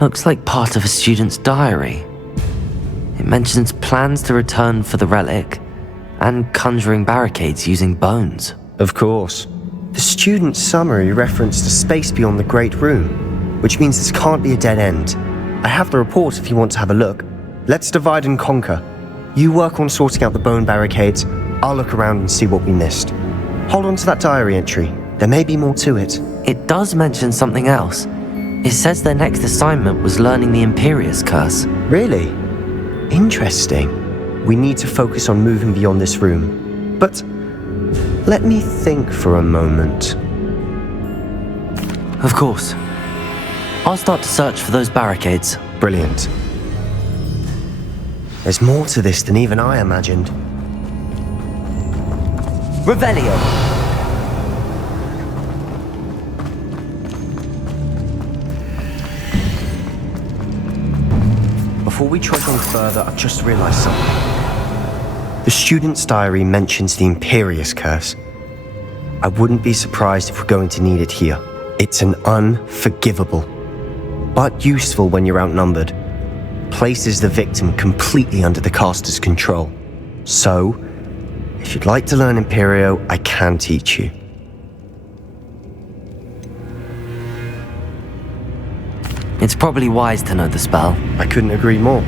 Looks like part of a student's diary. It mentions plans to return for the relic and conjuring barricades using bones. Of course. The student's summary referenced a space beyond the Great Room, which means this can't be a dead end. I have the report if you want to have a look. Let's divide and conquer. You work on sorting out the bone barricades, I'll look around and see what we missed. Hold on to that diary entry. There may be more to it. It does mention something else. It says their next assignment was learning the Imperius Curse. Really? Interesting. We need to focus on moving beyond this room. But let me think for a moment. Of course. I'll start to search for those barricades. Brilliant. There's more to this than even I imagined. Revelio. Before we trudge on further, I've just realized something. The student's diary mentions the Imperius Curse. I wouldn't be surprised if we're going to need it here. It's an unforgivable, but useful when you're outnumbered. places the victim completely under the caster's control. So, if you'd like to learn Imperio, I can teach you. It's probably wise to know the spell. I couldn't agree more.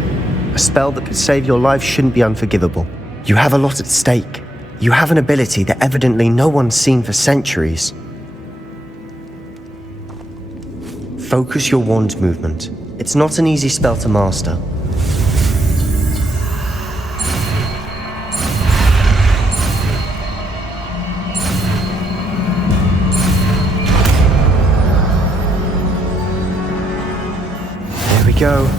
A spell that could save your life shouldn't be unforgivable. You have a lot at stake. You have an ability that evidently no one's seen for centuries. Focus your wand movement. It's not an easy spell to master. There we go.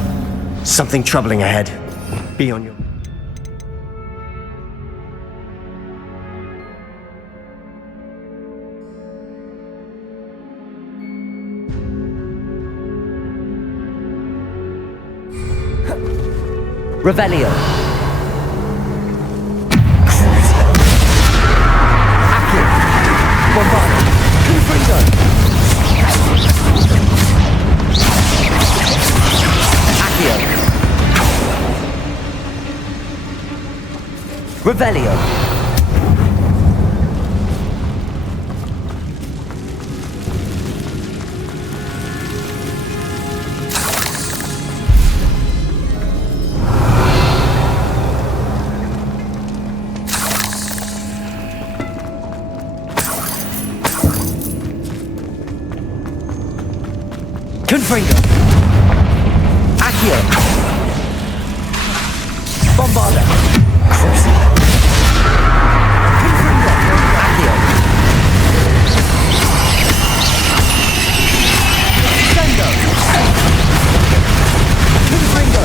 Something troubling ahead. Be on your... Revelio. Accio. Bombard. Confringo. Accio. Revelio. Confringo. Accio. Bombarda. Confringo. Accio. Sendo. Confringo.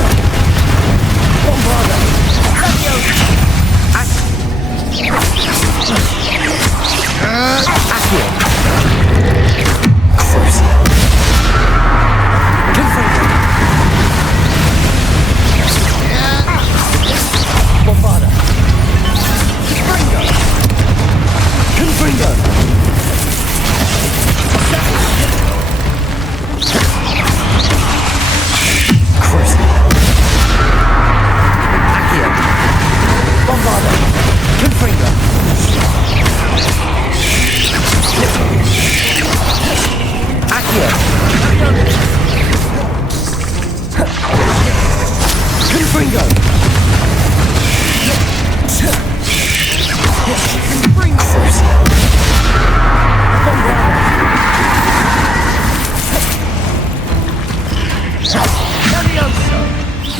Bombarda. Accio. Accio. Bombarda. Confringo. Accio. Bombarda. Confringo. Accio. Confringo.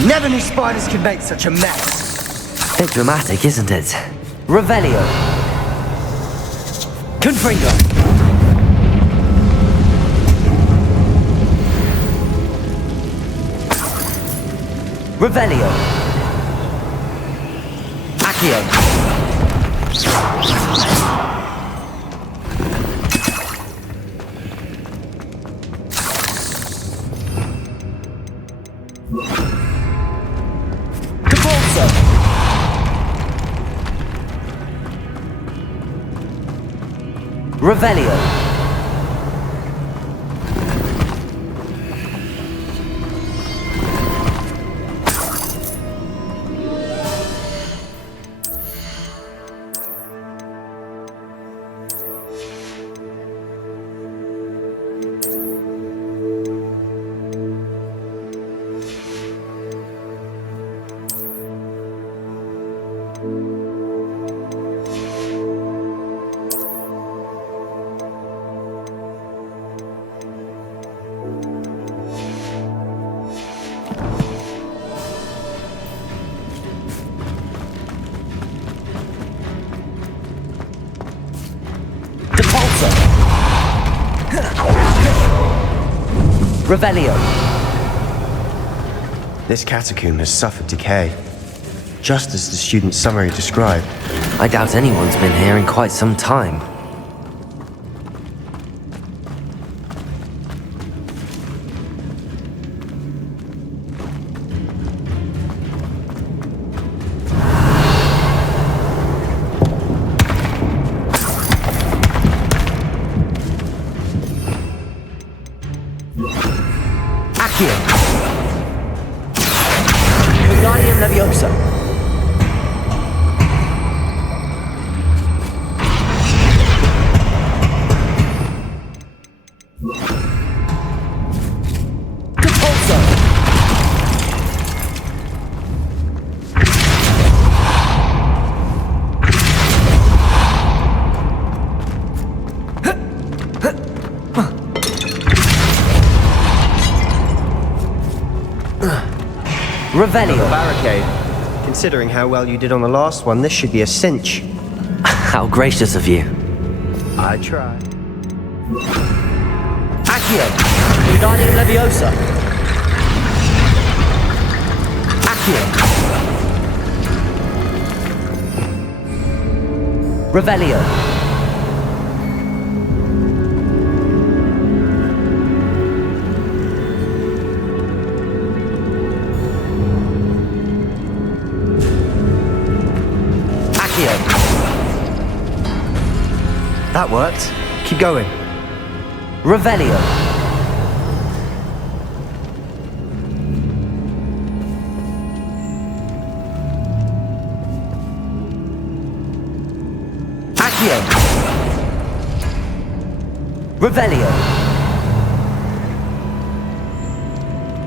Never knew spiders could make such a mess. Bit dramatic, isn't it? Revelio. Confringo. Revelio. Accio. Cabolso. Revelio. Revelio. This catacomb has suffered decay, just as the student's summary described. I doubt anyone's been here in quite some time. Leviosa. Revelio. Barricade. Considering how well you did on the last one, this should be a cinch. How gracious of you. I try. Accio. Wingardium Leviosa. Accio. Revelio. That worked. Keep going. Revelio. Accio. Revelio.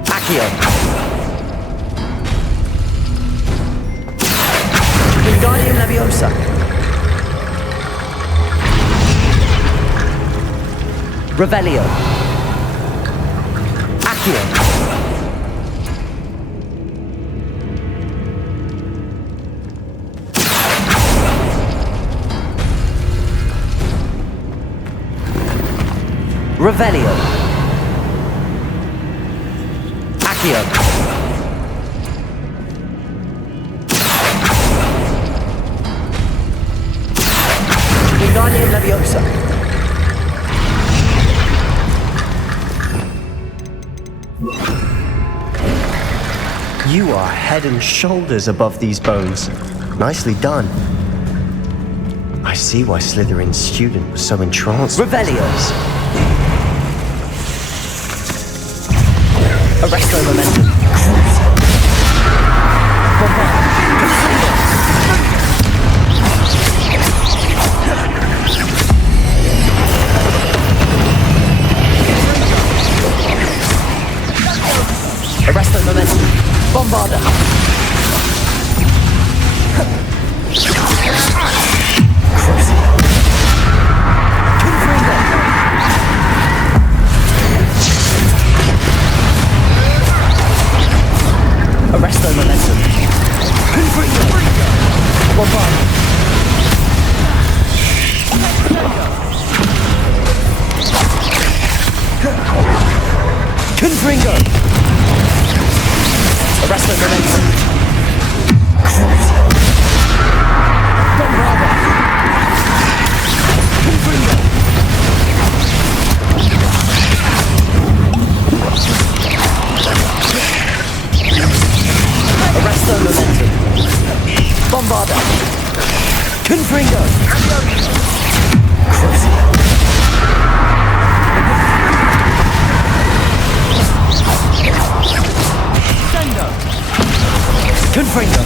Accio. Wingardium Leviosa. Revelio. Accio. Revelio. Accio. Wingardium Leviosa. You are head and shoulders above these bones. Nicely done. I see why Slytherin's student was so entranced. Revelio. Arresto momentum. Arresto momentum. Bombarda. Arresto momentum. Bombarda. Confringo. Arresto momentum. Bombarda. Confringo. Arresto momentum. Bombarda. Confringo. Confringo.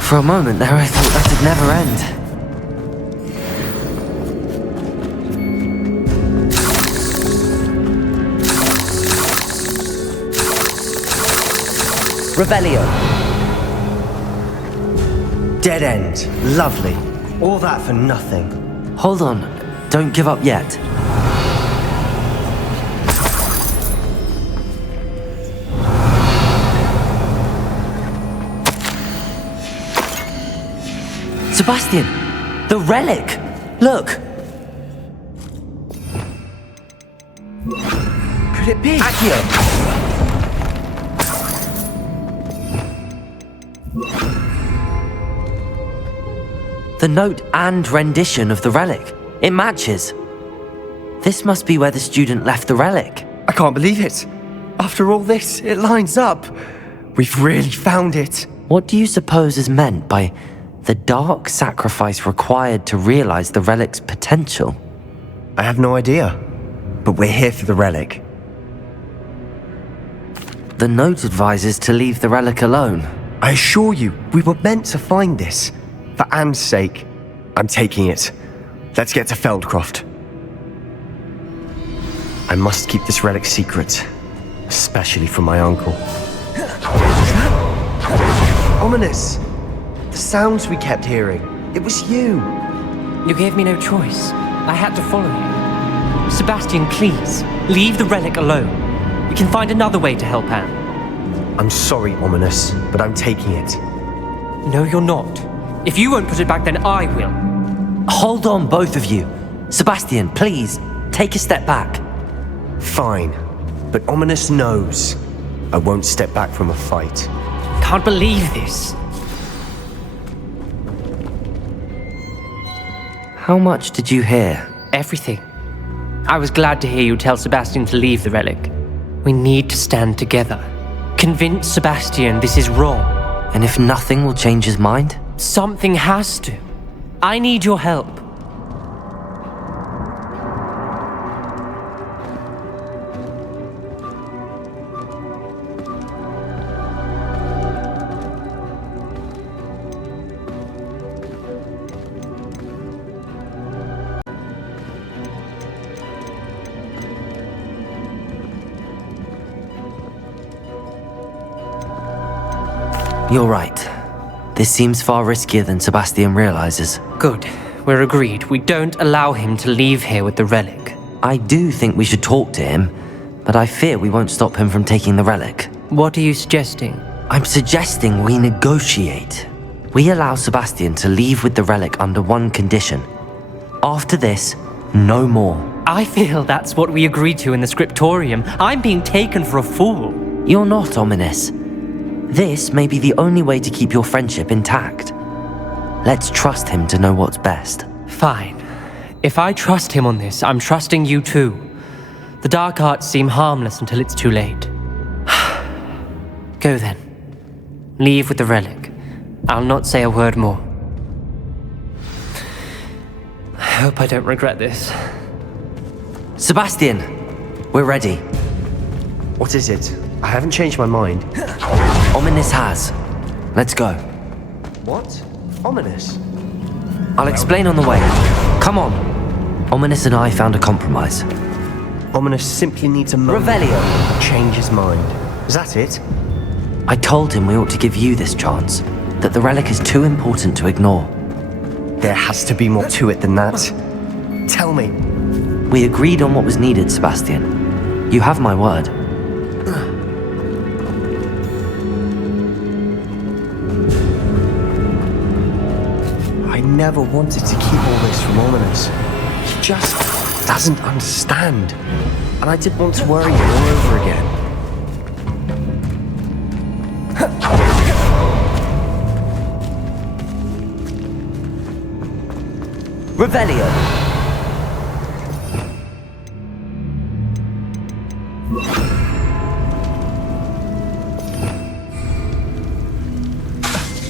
For a moment there, I thought that'd never end. Revelio. Dead end. Lovely. All that for nothing. Hold on. Don't give up yet. Sebastian! The relic! Look! Could it be? Accio! The note and rendition of the relic. It matches. This must be where the student left the relic. I can't believe it. After all this, it lines up. We've really found it. What do you suppose is meant by the dark sacrifice required to realize the relic's potential? I have no idea. But we're here for the relic. The note advises to leave the relic alone. I assure you, we were meant to find this. For Anne's sake, I'm taking it. Let's get to Feldcroft. I must keep this relic secret, especially from my uncle. Ominous! The sounds we kept hearing. It was you. You gave me no choice. I had to follow you. Sebastian, please, leave the relic alone. We can find another way to help Anne. I'm sorry, Ominous, but I'm taking it. No, you're not. If you won't put it back, then I will. Hold on, both of you. Sebastian, please, take a step back. Fine, but Ominous knows I won't step back from a fight. Can't believe this. How much did you hear? Everything. I was glad to hear you tell Sebastian to leave the relic. We need to stand together. Convince Sebastian this is wrong. And if nothing will change his mind? Something has to. I need your help. You're right. This seems far riskier than Sebastian realizes. Good. We're agreed. We don't allow him to leave here with the relic. I do think we should talk to him, but I fear we won't stop him from taking the relic. What are you suggesting? I'm suggesting we negotiate. We allow Sebastian to leave with the relic under one condition. After this, no more. I feel that's what we agreed to in the scriptorium. I'm being taken for a fool. You're not, Ominous. This may be the only way to keep your friendship intact. Let's trust him to know what's best. Fine. If I trust him on this, I'm trusting you too. The dark arts seem harmless until it's too late. Go then. Leave with the relic. I'll not say a word more. I hope I don't regret this. Sebastian, we're ready. What is it? I haven't changed my mind. Ominous has. Let's go. What? Ominous? I'll explain on the way. Come on. Ominous and I found a compromise. Ominous simply needs a moment Revelio. to change his mind. Is that it? I told him we ought to give you this chance, that the relic is too important to ignore. There has to be more to it than that. Tell me. We agreed on what was needed, Sebastian. You have my word. I never wanted to keep all this from Ominous. He just doesn't understand. And I didn't want to worry him all over again. Revelio.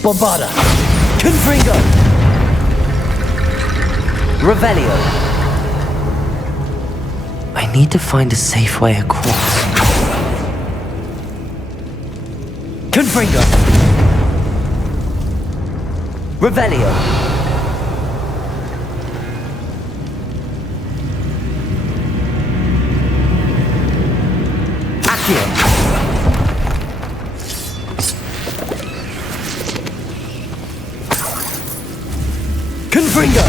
Bombarda. Confringo. Revelio. I need to find a safe way across. Confringo. Revelio. Accio. Confringo.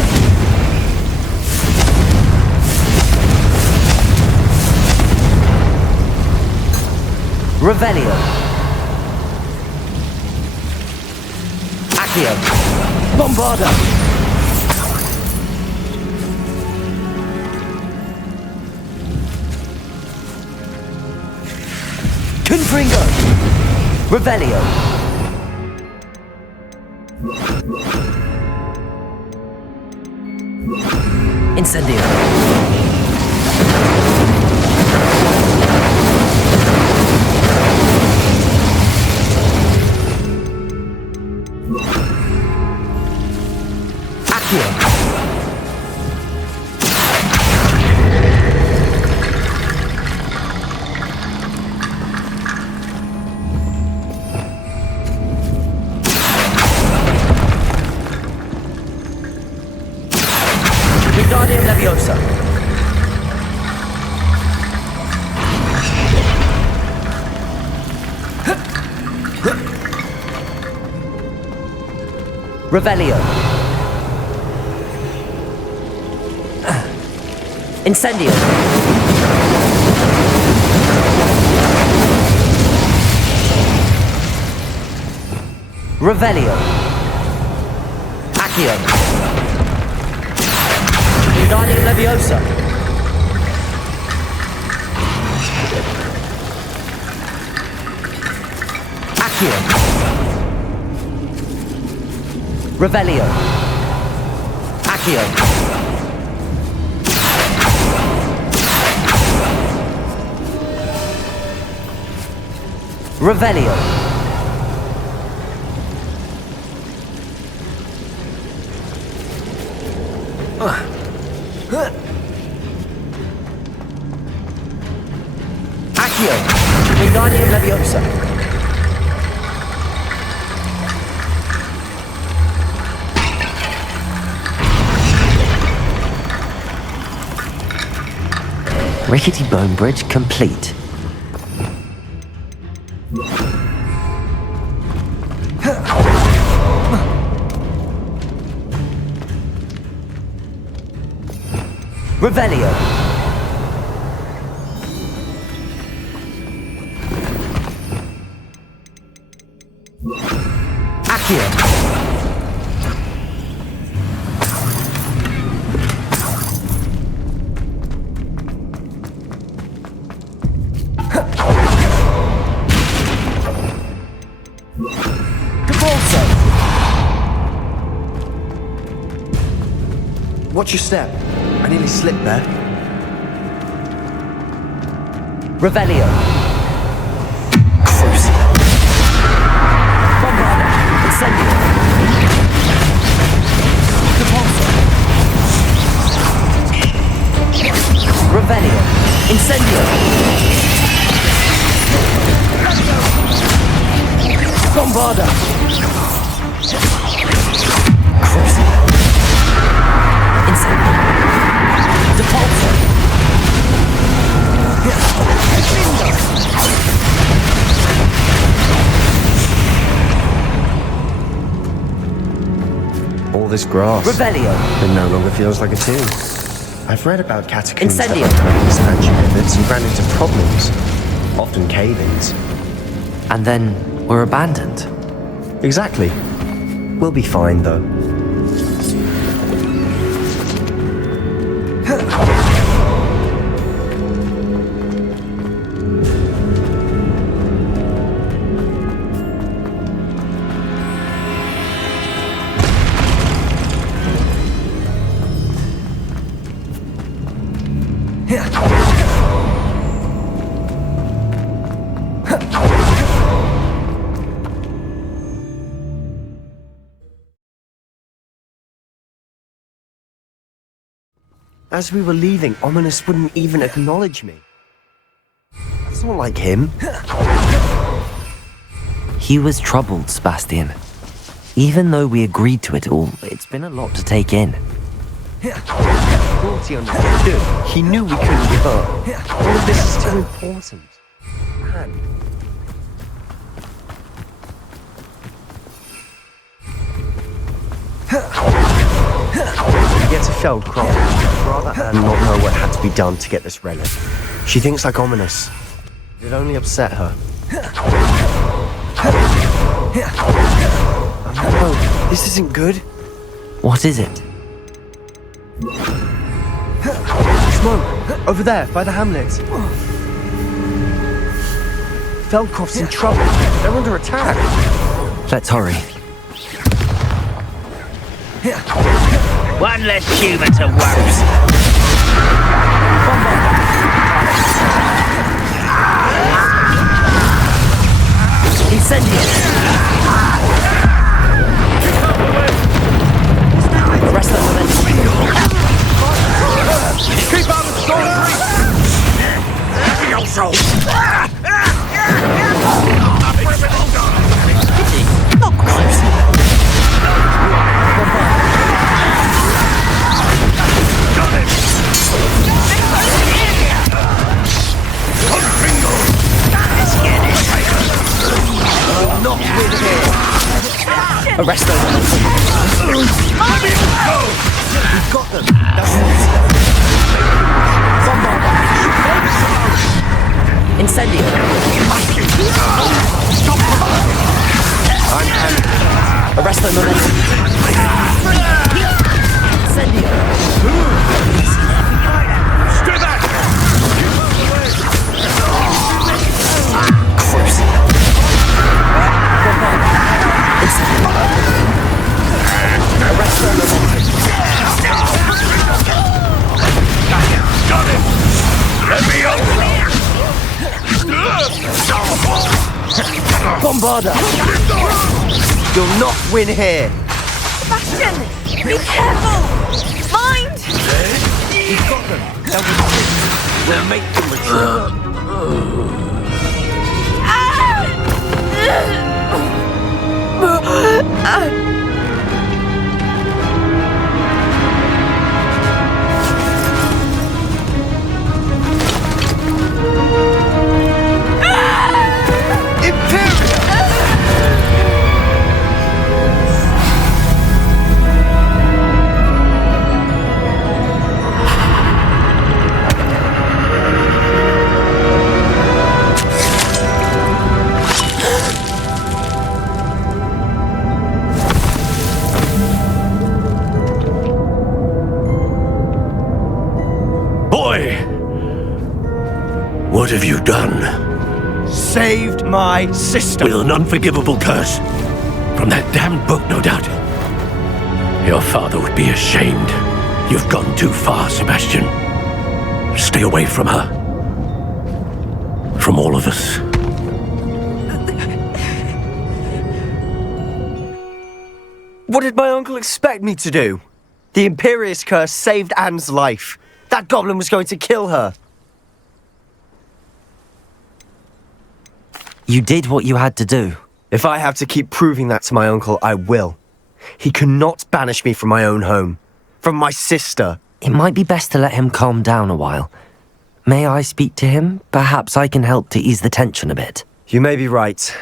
Revelio. Accio. Bombarda. Confringo. Revelio. Incendio. Revelio. Incendio. Revelio. Accio. Wingardium Leviosa. Accio. Revelio. Accio. Revelio. Accio. Wingardium Leviosa. Rickety Bone Bridge complete. Revelio. Accio. Watch your step. I nearly slipped there. Revelio. Crucio. Bombarda. Incendio. Depulso. Revelio. Incendio. Bombarda. Crucio. Incendio. Depulso. All this grass. Revelio. It no longer feels like a tomb. I've read about catacombs Incendio. that were expansion pivots and ran into problems, often cave-ins. And then were abandoned. Exactly. We'll be fine, though. As we were leaving, Ominous wouldn't even acknowledge me. That's not like him. He was troubled, Sebastian. Even though we agreed to it all, it's been a lot to take in. Thought he understood. He knew we couldn't give up. All of this is too important. Man. We get to Feld crying. I'd rather Anne not know what had to be done to get this relic. She thinks like Ominous. It'd only upset her. Oh no, this isn't good. What is it? Smoke! Over there, by the hamlet. Feldcroft's in trouble. They're under attack. Let's hurry. One less human to worry. Incendio. Rest of the Keep out of the storm! Not close. Got it! Not with him! Arrest those. Let me go! We've got them. That's Incendio. I'm handling. Arrest them. Incendio. Stay back! Arrest them. Got him! Let me over! Bombarda! You'll not win here! Sebastian! Be careful! Mind! You've got them! We'll make them retreat. What have you done? Saved my sister. With an unforgivable curse. From that damned book, no doubt. Your father would be ashamed. You've gone too far, Sebastian. Stay away from her. From all of us. What did my uncle expect me to do? The Imperious curse saved Anne's life. That goblin was going to kill her. You did what you had to do. If I have to keep proving that to my uncle, I will. He cannot banish me from my own home. From my sister. It might be best to let him calm down a while. May I speak to him? Perhaps I can help to ease the tension a bit. You may be right.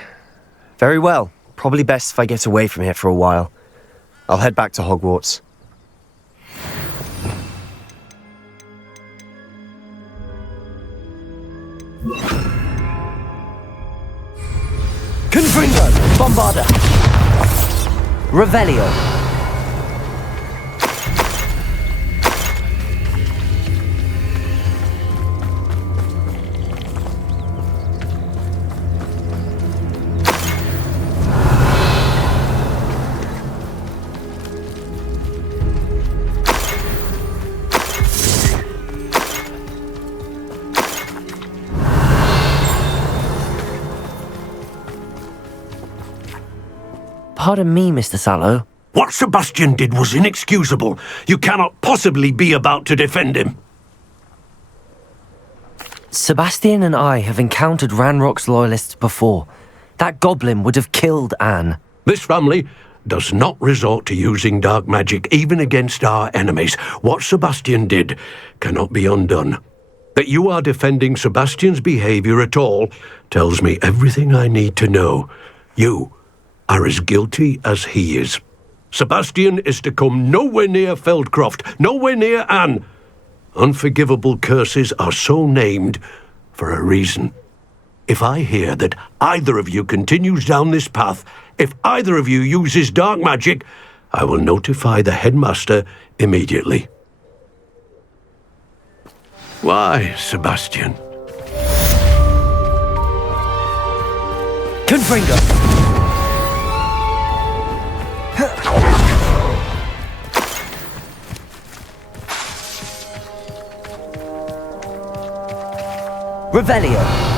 Very well. Probably best if I get away from here for a while. I'll head back to Hogwarts. Confringo! Bombarda! Revelio! Pardon me, Mr. Sallow. What Sebastian did was inexcusable. You cannot possibly be about to defend him. Sebastian and I have encountered Ranrock's loyalists before. That goblin would have killed Anne. This family does not resort to using dark magic even against our enemies. What Sebastian did cannot be undone. That you are defending Sebastian's behavior at all tells me everything I need to know. You are as guilty as he is. Sebastian is to come nowhere near Feldcroft, nowhere near Anne. Unforgivable curses are so named for a reason. If I hear that either of you continues down this path, if either of you uses dark magic, I will notify the headmaster immediately. Why, Sebastian? Confringo! Revelio!